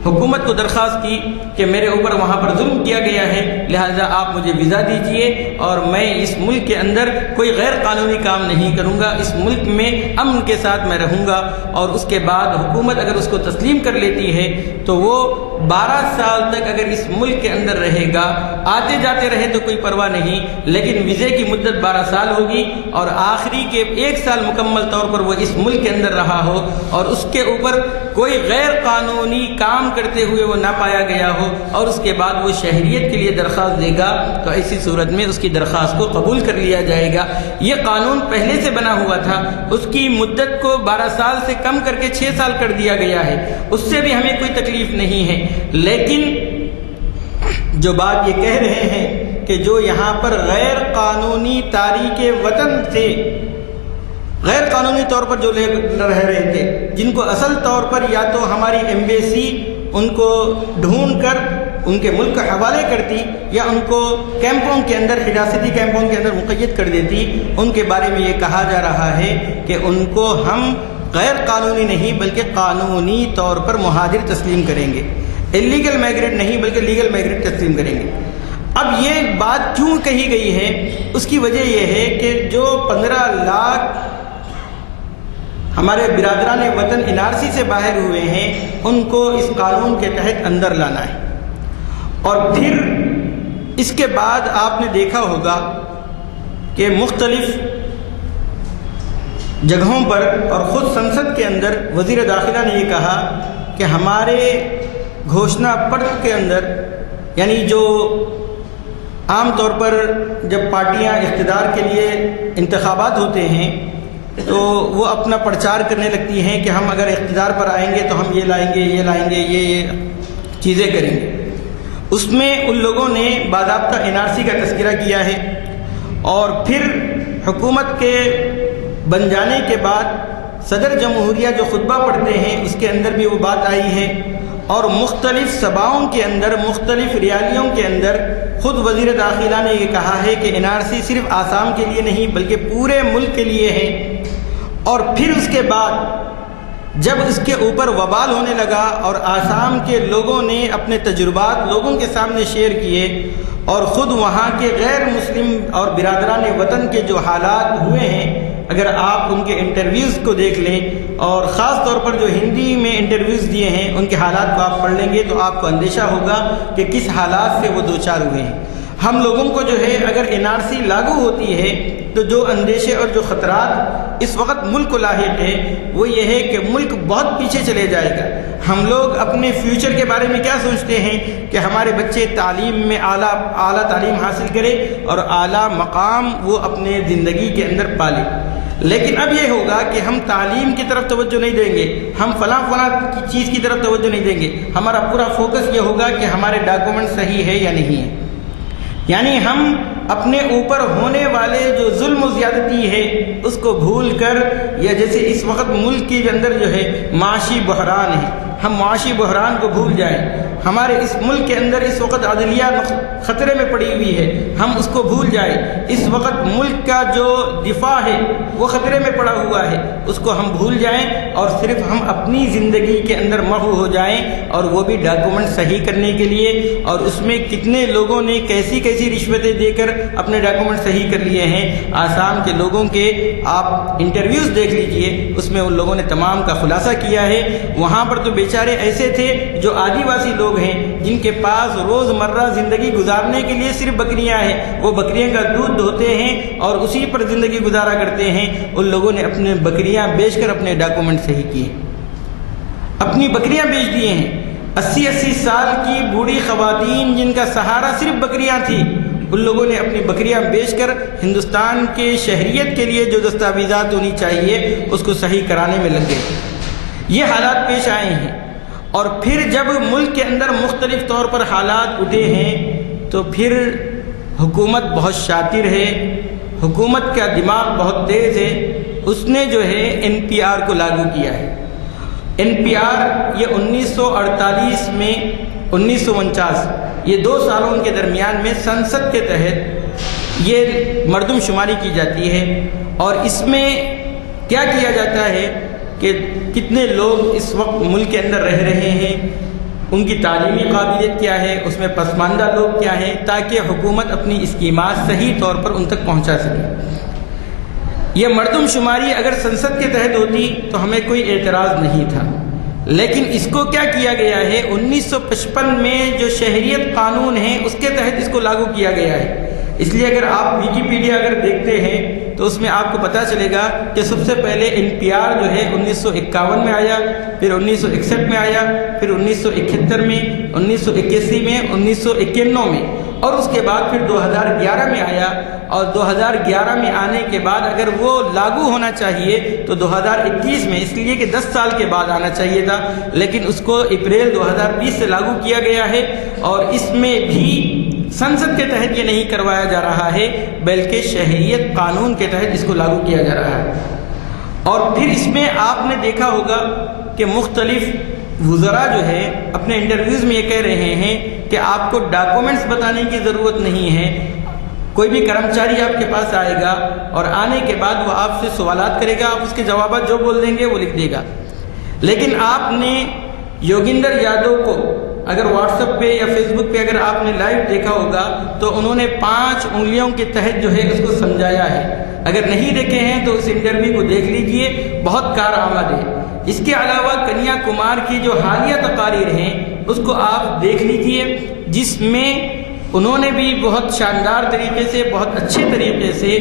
حکومت کو درخواست کی کہ میرے اوپر وہاں پر ظلم کیا گیا ہے، لہذا آپ مجھے ویزا دیجئے اور میں اس ملک کے اندر کوئی غیر قانونی کام نہیں کروں گا، اس ملک میں امن کے ساتھ میں رہوں گا، اور اس کے بعد حکومت اگر اس کو تسلیم کر لیتی ہے تو وہ 12 سال تک اگر اس ملک کے اندر رہے گا، آتے جاتے رہے تو کوئی پرواہ نہیں، لیکن ویزے کی مدت 12 سال ہوگی اور آخری کے 1 سال مکمل طور پر وہ اس ملک کے اندر رہا ہو اور اس کے اوپر کوئی غیر قانونی کام کرتے ہوئے وہ نہ پایا گیا ہو اور اس کے بعد وہ شہریت کے لیے درخواست دے گا تو ایسی صورت میں اس کی درخواست کو قبول کر لیا جائے گا۔ یہ قانون پہلے سے بنا ہوا تھا، اس کی مدت کو 12 سال سے کم کر کے 6 سال کر دیا گیا ہے، اس سے بھی ہمیں کوئی تکلیف نہیں ہے، لیکن جو بات یہ کہہ رہے ہیں کہ جو یہاں پر غیر قانونی تاریک وطن تھے، غیر قانونی طور پر جو رہ رہے تھے، جن کو اصل طور پر یا تو ہماری ایمبیسی ان کو ڈھونڈ کر ان کے ملک کا حوالے کرتی یا ان کو کیمپوں کے اندر، حراستی کیمپوں کے اندر مقید کر دیتی، ان کے بارے میں یہ کہا جا رہا ہے کہ ان کو ہم غیر قانونی نہیں بلکہ قانونی طور پر مہاجر تسلیم کریں گے، اللیگل میگریٹ نہیں بلکہ لیگل میگریٹ تسلیم کریں گے۔ اب یہ بات کیوں کہی گئی ہے؟ اس کی وجہ یہ ہے کہ جو 15 لاکھ ہمارے برادران وطن NRC سے باہر ہوئے ہیں ان کو اس قانون کے تحت اندر لانا ہے، اور پھر اس کے بعد آپ نے دیکھا ہوگا کہ مختلف جگہوں پر اور خود سنسد کے اندر وزیر داخلہ نے یہ کہا کہ ہمارے گھوشنا پتر کے اندر، یعنی جو عام طور پر جب پارٹیاں اقتدار کے لیے انتخابات ہوتے ہیں تو وہ اپنا پرچار کرنے لگتی ہیں کہ ہم اگر اقتدار پر آئیں گے تو ہم یہ لائیں گے، یہ لائیں گے، یہ چیزیں کریں گے، اس میں ان لوگوں نے باضابطہ NRC کا تذکرہ کیا ہے، اور پھر حکومت کے بن جانے کے بعد صدر جمہوریہ جو خطبہ پڑھتے ہیں اس کے اندر بھی وہ بات آئی ہے، اور مختلف صوبوں کے اندر، مختلف ریالیوں کے اندر خود وزیر داخلہ نے یہ کہا ہے کہ NRC صرف آسام کے لیے نہیں بلکہ پورے ملک کے لیے ہے۔ اور پھر اس کے بعد جب اس کے اوپر وبال ہونے لگا اور آسام کے لوگوں نے اپنے تجربات لوگوں کے سامنے شیئر کیے، اور خود وہاں کے غیر مسلم اور برادران وطن کے جو حالات ہوئے ہیں، اگر آپ ان کے انٹرویوز کو دیکھ لیں اور خاص طور پر جو ہندی میں انٹرویوز دیے ہیں ان کے حالات کو آپ پڑھ لیں گے تو آپ کو اندیشہ ہوگا کہ کس حالات سے وہ دوچار ہوئے ہیں۔ ہم لوگوں کو جو ہے اگر NRC لاگو ہوتی ہے تو جو اندیشے اور جو خطرات اس وقت ملک کو لاحق ہے وہ یہ ہے کہ ملک بہت پیچھے چلے جائے گا۔ ہم لوگ اپنے فیوچر کے بارے میں کیا سوچتے ہیں کہ ہمارے بچے تعلیم میں اعلیٰ تعلیم حاصل کرے اور اعلیٰ مقام وہ اپنے زندگی کے اندر پالے، لیکن اب یہ ہوگا کہ ہم تعلیم کی طرف توجہ نہیں دیں گے، ہم فلاں چیز کی طرف توجہ نہیں دیں گے، ہمارا پورا فوکس یہ ہوگا کہ ہمارے ڈاکومنٹ صحیح ہے یا نہیں ہے۔ یعنی ہم اپنے اوپر ہونے والے جو ظلم و زیادتی ہے اس کو بھول کر، یا جیسے اس وقت ملک کے اندر جو ہے معاشی بحران ہے، ہم معاشی بحران کو بھول جائیں۔ ہمارے اس ملک کے اندر اس وقت عدلیہ خطرے میں پڑی ہوئی ہے، ہم اس کو بھول جائیں۔ اس وقت ملک کا جو دفاع ہے وہ خطرے میں پڑا ہوا ہے، اس کو ہم بھول جائیں اور صرف ہم اپنی زندگی کے اندر مغرور ہو جائیں، اور وہ بھی ڈاکومنٹ صحیح کرنے کے لیے۔ اور اس میں کتنے لوگوں نے کیسی رشوتیں دے کر اپنے ڈاکومنٹ صحیح کر لیے ہیں۔ آسام کے لوگوں کے آپ انٹرویوز دیکھ لیجئے، اس میں ان لوگوں نے تمام کا خلاصہ کیا ہے۔ وہاں پر تو بیچارے ایسے تھے جو آدیواسی لوگ ہیں جن کے پاس روزمرہ زندگی گزارنے کے لیے صرف بکریاں ہیں، وہ بکریوں کا دودھ دھوتے ہیں اور اسی پر زندگی گزارا کرتے ہیں۔ ان لوگوں نے اپنے بکریاں بیچ کر اپنے ڈاکومنٹ صحیح کیے، اپنی بکریاں بیچ دیے ہیں۔ 80 سال کی بوڑھی خواتین جن کا سہارا صرف بکریاں تھی، ان لوگوں نے اپنی بکریاں بیچ کر ہندوستان کے شہریت کے لیے جو دستاویزات ہونی چاہیے اس کو صحیح کرانے میں لگ گئے۔ یہ حالات پیش آئے ہیں، اور پھر جب ملک کے اندر مختلف طور پر حالات اٹھے ہیں تو پھر حکومت بہت شاطر ہے، حکومت کا دماغ بہت تیز ہے، اس نے جو ہے NPR کو لاگو کیا ہے۔ NPR یہ 1948 میں 1949 یہ 2 سالوں کے درمیان میں سنسد کے تحت یہ مردم شماری کی جاتی ہے، اور اس میں کیا کیا جاتا ہے کہ کتنے لوگ اس وقت ملک کے اندر رہ رہے ہیں، ان کی تعلیمی قابلیت کیا ہے، اس میں پسماندہ لوگ کیا ہیں، تاکہ حکومت اپنی اسکیمات صحیح طور پر ان تک پہنچا سکے۔ یہ مردم شماری اگر سنسد کے تحت ہوتی تو ہمیں کوئی اعتراض نہیں تھا، لیکن اس کو کیا کیا گیا ہے 1955 میں جو شہریت قانون ہے اس کے تحت اس کو لاگو کیا گیا ہے۔ اس لیے اگر آپ ویکیپیڈیا اگر دیکھتے ہیں تو اس میں آپ کو پتہ چلے گا کہ سب سے پہلے NPR جو ہے 1951 میں آیا، پھر 1961 میں آیا، پھر 1971 میں، 1981 میں، 1991 میں، اور اس کے بعد پھر 2011 میں آیا۔ اور 2011 میں آنے کے بعد اگر وہ لاگو ہونا چاہیے تو 2021 میں، اس لیے کہ 10 سال کے بعد آنا چاہیے تھا، لیکن اس کو اپریل 2020 سے لاگو کیا گیا ہے، اور اس میں بھی سنسد کے تحت یہ نہیں کروایا جا رہا ہے بلکہ شہریت قانون کے تحت اس کو لاگو کیا جا رہا ہے۔ اور پھر اس میں آپ نے دیکھا ہوگا کہ مختلف وزراء جو ہے اپنے انٹرویوز میں یہ کہہ رہے ہیں کہ آپ کو ڈاکومنٹس بتانے کی ضرورت نہیں ہے، کوئی بھی کرمچاری آپ کے پاس آئے گا اور آنے کے بعد وہ آپ سے سوالات کرے گا، آپ اس کے جوابات جو بول دیں گے وہ لکھ دے گا۔ لیکن آپ نے یوگیندر یادو کو اگر واٹس ایپ پہ یا فیس بک پہ اگر آپ نے لائیو دیکھا ہوگا تو انہوں نے 5 انگلیوں کے تحت جو ہے اس کو سمجھایا ہے۔ اگر نہیں دیکھے ہیں تو اس انٹرویو کو دیکھ لیجئے، بہت کارآمد ہے۔ اس کے علاوہ کنیا کمار کی جو حالیہ تقاریر ہیں اس کو آپ دیکھ لیجئے، جس میں انہوں نے بھی بہت شاندار طریقے سے، بہت اچھے طریقے سے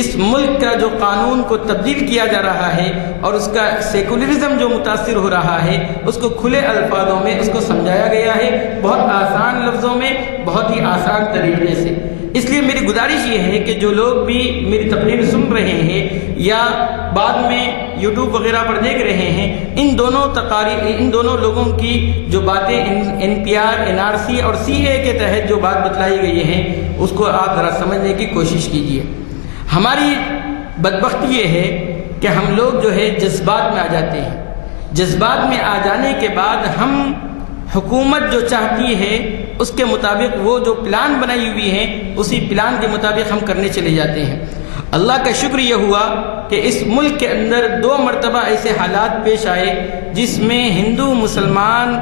اس ملک کا جو قانون کو تبدیل کیا جا رہا ہے اور اس کا سیکولرزم جو متاثر ہو رہا ہے اس کو کھلے الفاظوں میں اس کو سمجھایا گیا ہے، بہت آسان لفظوں میں، بہت ہی آسان طریقے سے۔ اس لیے میری گزارش یہ ہے کہ جو لوگ بھی میری تقریر سن رہے ہیں یا بعد میں یوٹیوب وغیرہ پر دیکھ رہے ہیں، ان دونوں لوگوں کی جو باتیں NPR، NRC اور CA کے تحت جو بات بتلائی گئی ہیں اس کو آپ ذرا سمجھنے کی کوشش کیجیے۔ ہماری بدبختی یہ ہے کہ ہم لوگ جو ہے جذبات میں آ جاتے ہیں، جذبات میں آ جانے کے بعد ہم حکومت جو چاہتی ہے اس کے مطابق وہ جو پلان بنائی ہوئی ہے اسی پلان کے مطابق ہم کرنے چلے جاتے ہیں۔ اللہ کا شکر یہ ہوا کہ اس ملک کے اندر 2 مرتبہ ایسے حالات پیش آئے جس میں ہندو مسلمان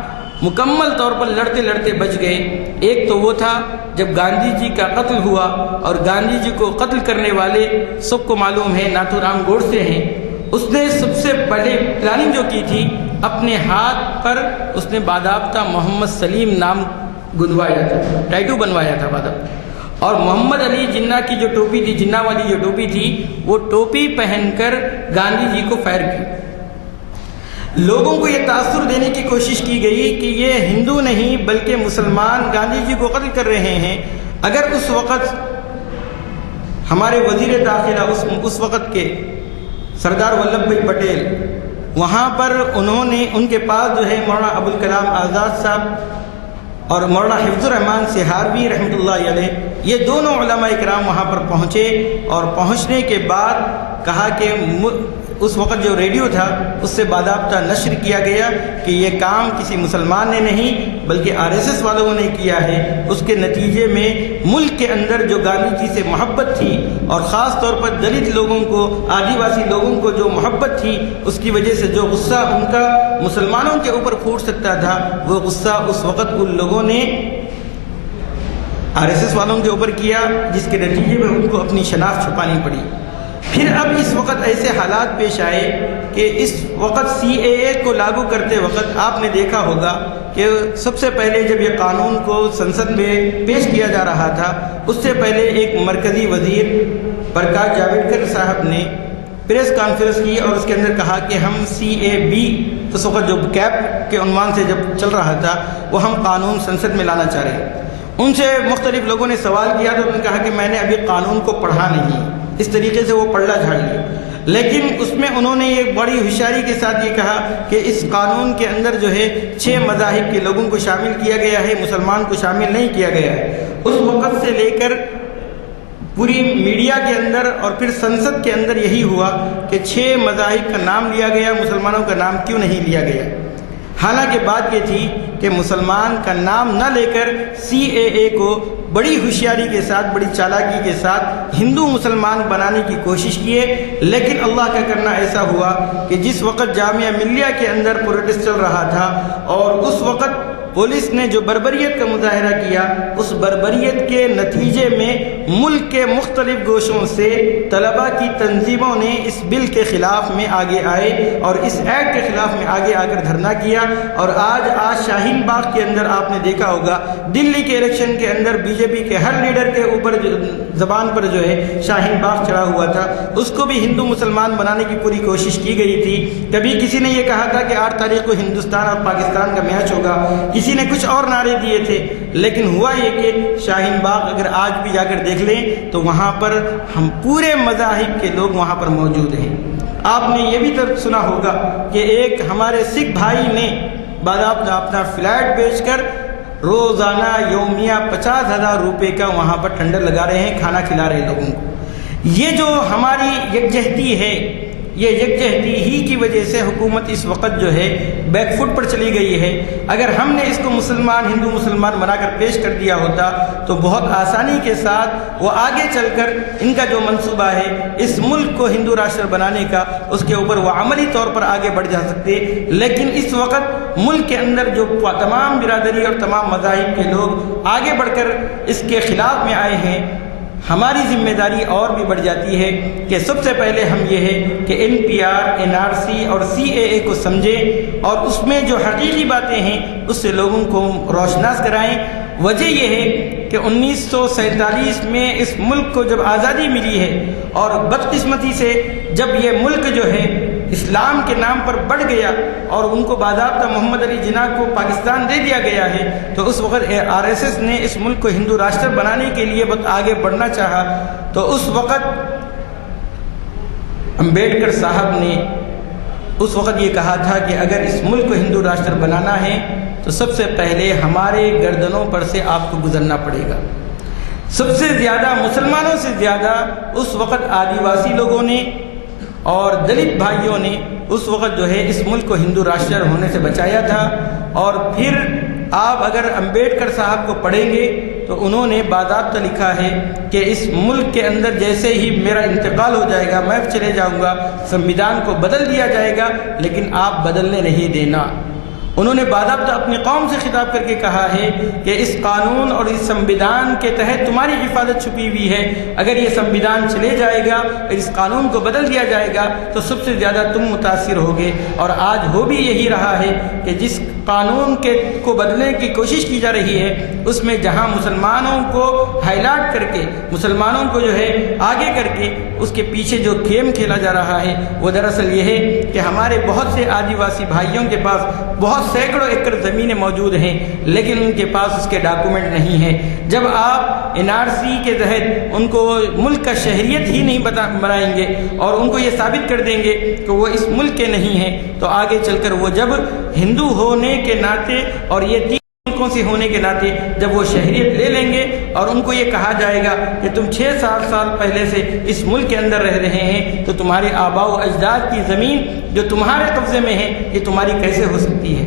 مکمل طور پر لڑتے لڑتے بچ گئے۔ ایک تو وہ تھا جب گاندھی جی کا قتل ہوا، اور گاندھی جی کو قتل کرنے والے سب کو معلوم ہے ناتھو رام گوڈسے ہیں۔ اس نے سب سے پہلے پلاننگ جو کی تھی، اپنے ہاتھ پر اس نے باضابطہ محمد سلیم نام گندوایا تھا، ٹیٹو بنوایا تھا باضابطہ، اور محمد علی جناح کی جو ٹوپی تھی، جناح والی جو ٹوپی تھی، وہ ٹوپی پہن کر گاندھی جی کو فائر کی۔ لوگوں کو یہ تاثر دینے کی کوشش کی گئی کہ یہ ہندو نہیں بلکہ مسلمان گاندھی جی کو قتل کر رہے ہیں۔ اگر اس وقت ہمارے وزیر داخلہ اس وقت کے سردار ولبھ بھائی پٹیل وہاں پر انہوں نے ان کے پاس جو ہے مولانا ابوالکلام آزاد صاحب اور مولانا حفظ الرحمان سہاروی رحمۃ اللہ علیہ، یہ دونوں علماء کرام وہاں پر پہنچے، اور پہنچنے کے بعد کہا کہ اس وقت جو ریڈیو تھا اس سے باضابطہ نشر کیا گیا کہ یہ کام کسی مسلمان نے نہیں بلکہ RSS والوں نے کیا ہے۔ اس کے نتیجے میں ملک کے اندر جو گاندھی جی سے محبت تھی، اور خاص طور پر دلت لوگوں کو، آدیواسی لوگوں کو جو محبت تھی، اس کی وجہ سے جو غصہ ان کا مسلمانوں کے اوپر پھوٹ سکتا تھا، وہ غصہ اس وقت ان لوگوں نے RSS والوں کے اوپر کیا، جس کے نتیجے میں ان کو اپنی شناخت چھپانی پڑی۔ پھر اب اس وقت ایسے حالات پیش آئے کہ اس وقت CAA کو لاگو کرتے وقت آپ نے دیکھا ہوگا کہ سب سے پہلے جب یہ قانون کو سنسد میں پیش کیا جا رہا تھا، اس سے پہلے ایک مرکزی وزیر پرکاش جاوڈیکر صاحب نے پریس کانفرنس کی اور اس کے اندر کہا کہ ہم CAB، اس وقت جو کیپ کے عنوان سے جب چل رہا تھا، وہ ہم قانون سنسد میں لانا چاہ رہے ہیں۔ ان سے مختلف لوگوں نے سوال کیا تو انہوں نے کہا کہ میں نے ابھی قانون کو پڑھا نہیں، اس طریقے سے وہ پلڑا جھاڑ لیا۔ لیکن اس میں انہوں نے یہ بڑی ہوشیاری کے ساتھ یہ کہا کہ اس قانون کے اندر جو ہے 6 مذاہب کے لوگوں کو شامل کیا گیا ہے، مسلمان کو شامل نہیں کیا گیا ہے۔ اس وقت سے لے کر پوری میڈیا کے اندر اور پھر سنسد کے اندر یہی ہوا کہ 6 مذاہب کا نام لیا گیا، مسلمانوں کا نام کیوں نہیں لیا گیا؟ حالانکہ بات یہ تھی کہ مسلمان کا نام نہ لے کر CAA کو بڑی ہوشیاری کے ساتھ، بڑی چالاکی کے ساتھ ہندو مسلمان بنانے کی کوشش کیے، لیکن اللہ کا کرنا ایسا ہوا کہ جس وقت جامعہ ملیہ کے اندر پروٹیسٹ چل رہا تھا اور اس وقت پولیس نے جو بربریت کا مظاہرہ کیا، اس بربریت کے نتیجے میں ملک کے مختلف گوشوں سے طلباء کی تنظیموں نے اس بل کے خلاف میں آگے آئے اور اس ایکٹ کے خلاف میں آگے آ کر دھرنا کیا۔ اور آج شاہین باغ کے اندر آپ نے دیکھا ہوگا، دلی کے الیکشن کے اندر BJP کے ہر لیڈر کے اوپر زبان پر جو ہے شاہین باغ چڑھا ہوا تھا، اس کو بھی ہندو مسلمان بنانے کی پوری کوشش کی گئی تھی۔ کبھی کسی نے یہ کہا تھا کہ 8 تاریخ کو ہندوستان اور پاکستان کا میچ ہوگا، کسی نے کچھ اور نعرے دیے تھے، لیکن ہوا یہ کہ شاہین باغ اگر آج بھی جا کر دیکھ لیں تو وہاں پر ہم پورے مذاہب کے لوگ وہاں پر موجود ہیں۔ آپ نے یہ بھی سنا ہوگا کہ ایک ہمارے سکھ بھائی نے باضابطہ اپنا فلیٹ بیچ کر روزانہ یومیہ 50,000 روپے کا وہاں پر ٹینڈر لگا رہے ہیں، کھانا کھلا رہے ہیں لوگوں کو۔ یہ جو ہماری یکجہتی ہے، یہ یکجہتی ہی کی وجہ سے حکومت اس وقت جو ہے بیک فٹ پر چلی گئی ہے۔ اگر ہم نے اس کو ہندو مسلمان بنا کر پیش کر دیا ہوتا تو بہت آسانی کے ساتھ وہ آگے چل کر ان کا جو منصوبہ ہے اس ملک کو ہندو راشٹر بنانے کا، اس کے اوپر وہ عملی طور پر آگے بڑھ جا سکتے۔ لیکن اس وقت ملک کے اندر جو تمام برادری اور تمام مذاہب کے لوگ آگے بڑھ کر اس کے خلاف میں آئے ہیں، ہماری ذمہ داری اور بھی بڑھ جاتی ہے کہ سب سے پہلے ہم یہ ہے کہ NPR، NRC اور CAA کو سمجھیں اور اس میں جو حقیقی باتیں ہیں اس سے لوگوں کو روشناس کرائیں۔ وجہ یہ ہے کہ 1947 میں اس ملک کو جب آزادی ملی ہے اور بدقسمتی سے جب یہ ملک جو ہے اسلام کے نام پر بڑھ گیا اور ان کو باضابطہ محمد علی جناح کو پاکستان دے دیا گیا ہے، تو اس وقت RSS نے اس ملک کو ہندو راشٹر بنانے کے لیے آگے بڑھنا چاہا۔ تو اس وقت امبیڈکر صاحب نے اس وقت یہ کہا تھا کہ اگر اس ملک کو ہندو راشٹر بنانا ہے تو سب سے پہلے ہمارے گردنوں پر سے آپ کو گزرنا پڑے گا۔ سب سے زیادہ، مسلمانوں سے زیادہ اس وقت آدیواسی لوگوں نے اور دلت بھائیوں نے اس وقت جو ہے اس ملک کو ہندو راشٹر ہونے سے بچایا تھا، اور پھر آپ اگر امبیڈکر صاحب کو پڑھیں گے تو انہوں نے باضابطہ لکھا ہے کہ اس ملک کے اندر جیسے ہی میرا انتقال ہو جائے گا، میں چلے جاؤں گا، سنویدھان کو بدل دیا جائے گا، لیکن آپ بدلنے نہیں دینا۔ انہوں نے باضابطہ اپنی قوم سے خطاب کر کے کہا ہے کہ اس قانون اور اس سنویدھان کے تحت تمہاری حفاظت چھپی ہوئی ہے، اگر یہ سنویدھان چلے جائے گا اور اس قانون کو بدل دیا جائے گا تو سب سے زیادہ تم متاثر ہوگے۔ اور آج ہو بھی یہی رہا ہے کہ جس قانون کو بدلنے کی کوشش کی جا رہی ہے اس میں جہاں مسلمانوں کو ہائی لائٹ کر کے، مسلمانوں کو جو ہے آگے کر کے اس کے پیچھے جو گیم کھیلا جا رہا ہے وہ دراصل یہ ہے کہ ہمارے بہت سے آدیواسی بھائیوں کے پاس بہت سینکڑوں ایکڑ زمینیں موجود ہیں، لیکن ان کے پاس اس کے ڈاکومنٹ نہیں ہیں۔ جب آپ NRC کے تحت ان کو ملک کا شہریت ہی نہیں بنائیں گے اور ان کو یہ ثابت کر دیں گے کہ وہ اس ملک کے نہیں ہیں، تو آگے چل کر وہ جب ہندو ہونے کے ناطے اور یہ تین ملکوں سے ہونے کے ناطے جب وہ شہریت لے لیں گے اور ان کو یہ کہا جائے گا کہ تم 6-7 سال پہلے سے اس ملک کے اندر رہ رہے ہیں، تو تمہارے آباء و اجداد کی زمین جو تمہارے قبضے میں ہے یہ تمہاری کیسے ہو سکتی ہے؟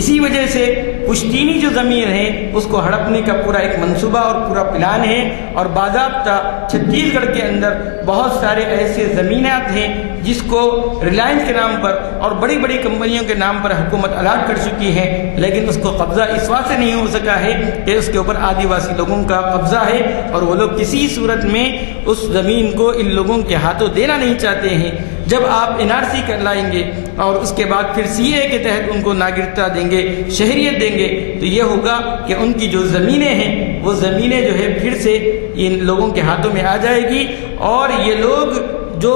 اسی وجہ سے پشتینی جو زمین ہے اس کو ہڑپنے کا پورا ایک منصوبہ اور پورا پلان ہے، اور باضابطہ چھتیس گڑھ کے اندر بہت سارے ایسے زمینات ہیں جس کو ریلائنس کے نام پر اور بڑی بڑی کمپنیوں کے نام پر حکومت الاٹ کر چکی ہے، لیکن اس کو قبضہ اس واسطے سے نہیں ہو سکا ہے کہ اس کے اوپر آدیواسی لوگوں کا قبضہ ہے اور وہ لوگ کسی صورت میں اس زمین کو ان لوگوں کے ہاتھوں دینا نہیں چاہتے ہیں۔ جب آپ NRC کر لائیں گے اور اس کے بعد پھر CA کے تحت ان کو ناگرکتا دیں گے، شہریت دیں گے، تو یہ ہوگا کہ ان کی جو زمینیں ہیں وہ زمینیں جو ہے پھر سے ان لوگوں کے ہاتھوں میں آ جائے گی، اور یہ لوگ جو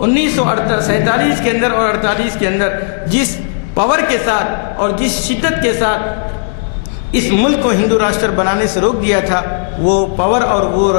1947 کے اندر اور 48 کے اندر جس پاور کے ساتھ اور جس شدت کے ساتھ اس ملک کو ہندو راشٹر بنانے سے روک دیا تھا، وہ پاور اور وہ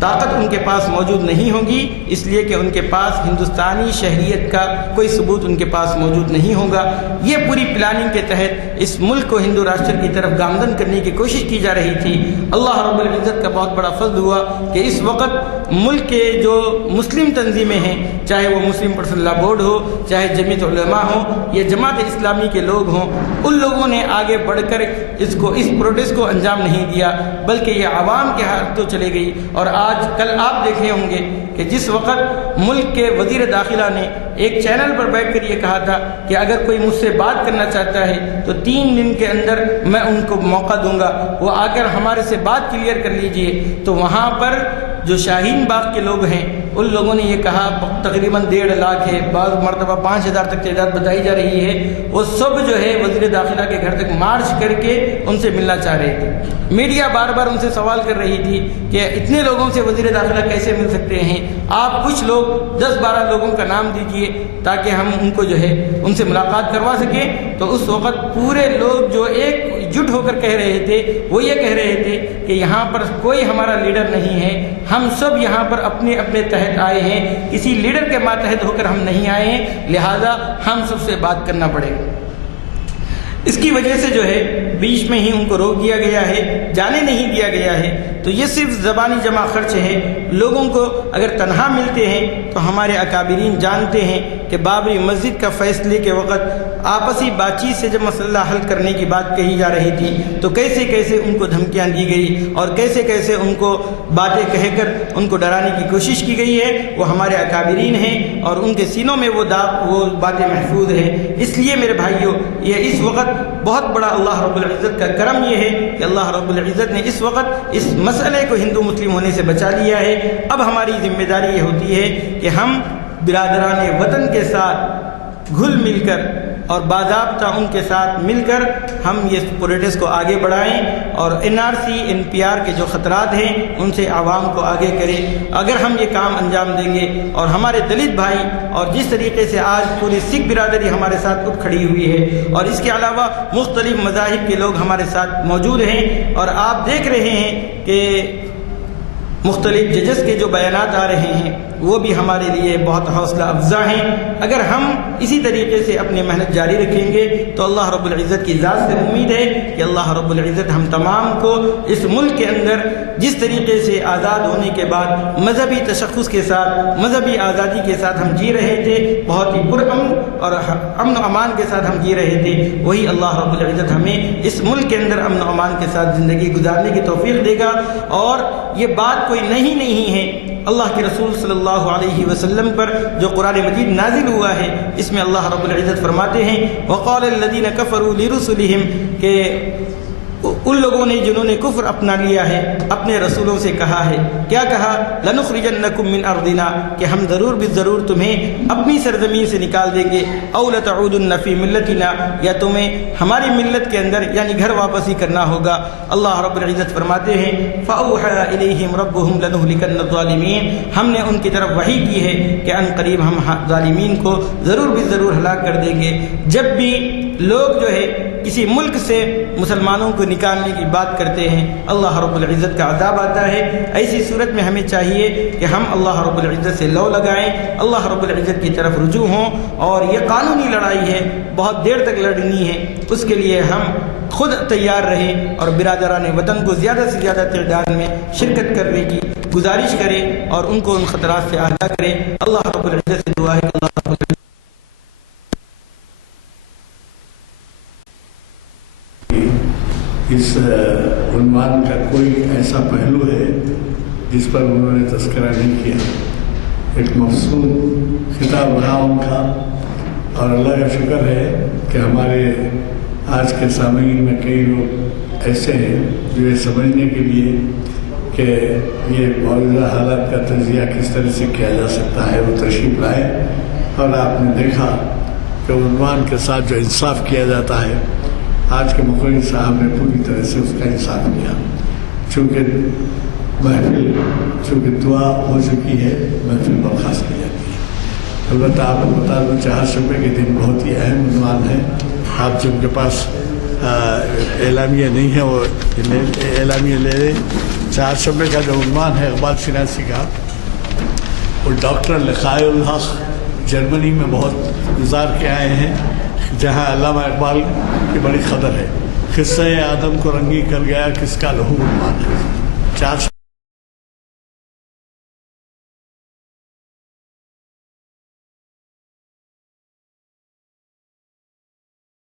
طاقت ان کے پاس موجود نہیں ہوگی، اس لیے کہ ان کے پاس ہندوستانی شہریت کا کوئی ثبوت ان کے پاس موجود نہیں ہوگا۔ یہ پوری پلاننگ کے تحت اس ملک کو ہندو راشٹر کی طرف گامزن کرنے کی کوشش کی جا رہی تھی۔ اللہ رب العزت کا بہت بڑا فضل ہوا کہ اس وقت ملک کے جو مسلم تنظیمیں ہیں، چاہے وہ مسلم پرسنل لا بورڈ ہو، چاہے جمعیت علماء ہو، یا جماعت اسلامی کے لوگ ہوں، ان لوگوں نے آگے بڑھ کر اس پروٹیسٹ کو انجام نہیں دیا، بلکہ یہ عوام کے ہاتھوں چلے گئی۔ اور آج کل آپ دیکھے ہوں گے کہ جس وقت ملک کے وزیر داخلہ نے ایک چینل پر بیٹھ کر یہ کہا تھا کہ اگر کوئی مجھ سے بات کرنا چاہتا ہے تو 3 دن کے اندر میں ان کو موقع دوں گا، وہ آ کر ہمارے سے بات کلیئر کر لیجئے، تو وہاں پر جو شاہین باغ کے لوگ ہیں ان لوگوں نے یہ کہا، تقریباً 1.5 لاکھ ہے، بعض مرتبہ 5000 تک تعداد بتائی جا رہی ہے، وہ سب جو ہے وزیر داخلہ کے گھر تک مارچ کر کے ان سے ملنا چاہ رہے تھے۔ میڈیا بار بار ان سے سوال کر رہی تھی کہ اتنے لوگوں سے وزیر داخلہ کیسے مل سکتے ہیں، آپ کچھ لوگ 10-12 لوگوں کا نام دیجئے تاکہ ہم ان کو جو ہے ان سے ملاقات کروا سکیں۔ تو اس وقت پورے لوگ جو ایک جٹ ہو کر کہہ رہے تھے وہ یہ کہہ رہے تھے کہ یہاں پر کوئی ہمارا لیڈر نہیں ہے، ہم سب یہاں پر اپنے اپنے تحت آئے ہیں، کسی لیڈر کے ماتحت ہو کر ہم نہیں آئے ہیں، لہذا ہم سب سے بات کرنا پڑے گا۔ اس کی وجہ سے جو ہے بیچ میں ہی ان کو روک دیا گیا ہے، جانے نہیں دیا گیا ہے۔ تو یہ صرف زبانی جمع خرچ ہے۔ لوگوں کو اگر تنہا ملتے ہیں تو ہمارے اکابرین جانتے ہیں کہ بابری مسجد کا فیصلے کے وقت آپسی بات چیت سے جب مسئلہ حل کرنے کی بات کہی جا رہی تھی تو کیسے کیسے ان کو دھمکیاں دی گئی اور کیسے کیسے ان کو باتیں کہہ کر ان کو ڈرانے کی کوشش کی گئی ہے، وہ ہمارے اکابرین ہیں اور ان کے سینوں میں وہ باتیں محفوظ ہیں۔ اس لیے میرے بھائیوں، یہ اس وقت بہت بڑا اللہ رب العزت کا کرم یہ ہے کہ اللہ رب العزت نے اس وقت اس مسئلے کو ہندو مسلم ہونے سے بچا لیا ہے۔ اب ہماری ذمہ داری یہ ہوتی ہے کہ ہم برادران وطن کے ساتھ گھل مل کر اور باضابطہ ان کے ساتھ مل کر ہم یہ پروٹیسٹ کو آگے بڑھائیں اور NRC NPR کے جو خطرات ہیں ان سے عوام کو آگے کریں۔ اگر ہم یہ کام انجام دیں گے اور ہمارے دلت بھائی اور جس طریقے سے آج پوری سکھ برادری ہمارے ساتھ اٹھ کھڑی ہوئی ہے اور اس کے علاوہ مختلف مذاہب کے لوگ ہمارے ساتھ موجود ہیں، اور آپ دیکھ رہے ہیں کہ مختلف ججز کے جو بیانات آ رہے ہیں وہ بھی ہمارے لیے بہت حوصلہ افزا ہیں۔ اگر ہم اسی طریقے سے اپنی محنت جاری رکھیں گے تو اللہ رب العزت کی ذات سے امید ہے کہ اللہ رب العزت ہم تمام کو اس ملک کے اندر جس طریقے سے آزاد ہونے کے بعد مذہبی تشخص کے ساتھ، مذہبی آزادی کے ساتھ ہم جی رہے تھے، بہت ہی پرامن اور امن و امان کے ساتھ ہم جی رہے تھے، وہی اللہ رب العزت ہمیں اس ملک کے اندر امن و امان کے ساتھ زندگی گزارنے کی توفیق دے گا۔ اور یہ بات کوئی نہیں ہے، اللہ کے رسول صلی اللہ علیہ وسلم پر جو قرآن مجید نازل ہوا ہے، اس میں اللہ رب العزت فرماتے ہیں وقال الذین کفروا لرسلہم، کہ ان لوگوں نے جنہوں نے کفر اپنا لیا ہے اپنے رسولوں سے کہا ہے، کیا کہا؟ لنخرجنکم من ارضنا، کہ ہم ضرور بالضرور تمہیں اپنی سرزمین سے نکال دیں گے، او لتعودن فی ملتنا، یا تمہیں ہماری ملت کے اندر یعنی گھر واپسی کرنا ہوگا۔ اللہ رب العزت فرماتے ہیں فاوحى الیہم ربہم لنہلکن الظالمین، ہم نے ان کی طرف وحی کی ہے کہ ان قریب ہم ظالمین کو ضرور بالضرور ہلاک کر دیں گے۔ جب بھی لوگ جو ہے کسی ملک سے مسلمانوں کو نکالنے کی بات کرتے ہیں، اللہ رب العزت کا عذاب آتا ہے۔ ایسی صورت میں ہمیں چاہیے کہ ہم اللہ رب العزت سے لو لگائیں، اللہ رب العزت کی طرف رجوع ہوں، اور یہ قانونی لڑائی ہے، بہت دیر تک لڑنی ہے، اس کے لیے ہم خود تیار رہیں اور برادران وطن کو زیادہ سے زیادہ تعداد میں شرکت کرنے کی گزارش کریں اور ان کو ان خطرات سے آگاہ کریں۔ اللہ رب العزت سے دعا ہے کہ اللہ رب العزت اس عنوان کا کوئی ایسا پہلو ہے جس پر انہوں نے تذکرہ نہیں کیا۔ ایک مفصول خطاب رہا ان کا، اور اللہ کا شکر ہے کہ ہمارے آج کے سامعین میں کئی لوگ ایسے ہیں جو یہ سمجھنے کے لیے کہ یہ موجودہ حالات کا تجزیہ کس طرح سے کیا جا سکتا ہے وہ تشریف لائے، اور آپ نے دیکھا کہ عنوان کے ساتھ جو انصاف کیا جاتا ہے، آج کے مقرر صاحب نے پوری طرح سے اس کا انصاف کیا۔ چونکہ دعا ہو چکی ہے، محفل برخاست کی جاتی ہے۔ البتہ آپ کو بتا دوں 4 شعبے کے دن بہت ہی اہم عنوان ہے۔ آپ جن کے پاس اعلامیہ نہیں ہے وہ اعلامیہ لے لیں۔ 4 شعبے کا جو عنوان ہے اقبال شناسی کا، وہ ڈاکٹر لقائے الحق جرمنی میں بہت گزار کے آئے ہیں، جہاں علامہ اقبال کی بڑی قدر ہے۔ قصہ آدم کو رنگی کر گیا کس کا لہو عنوان ہے۔ 4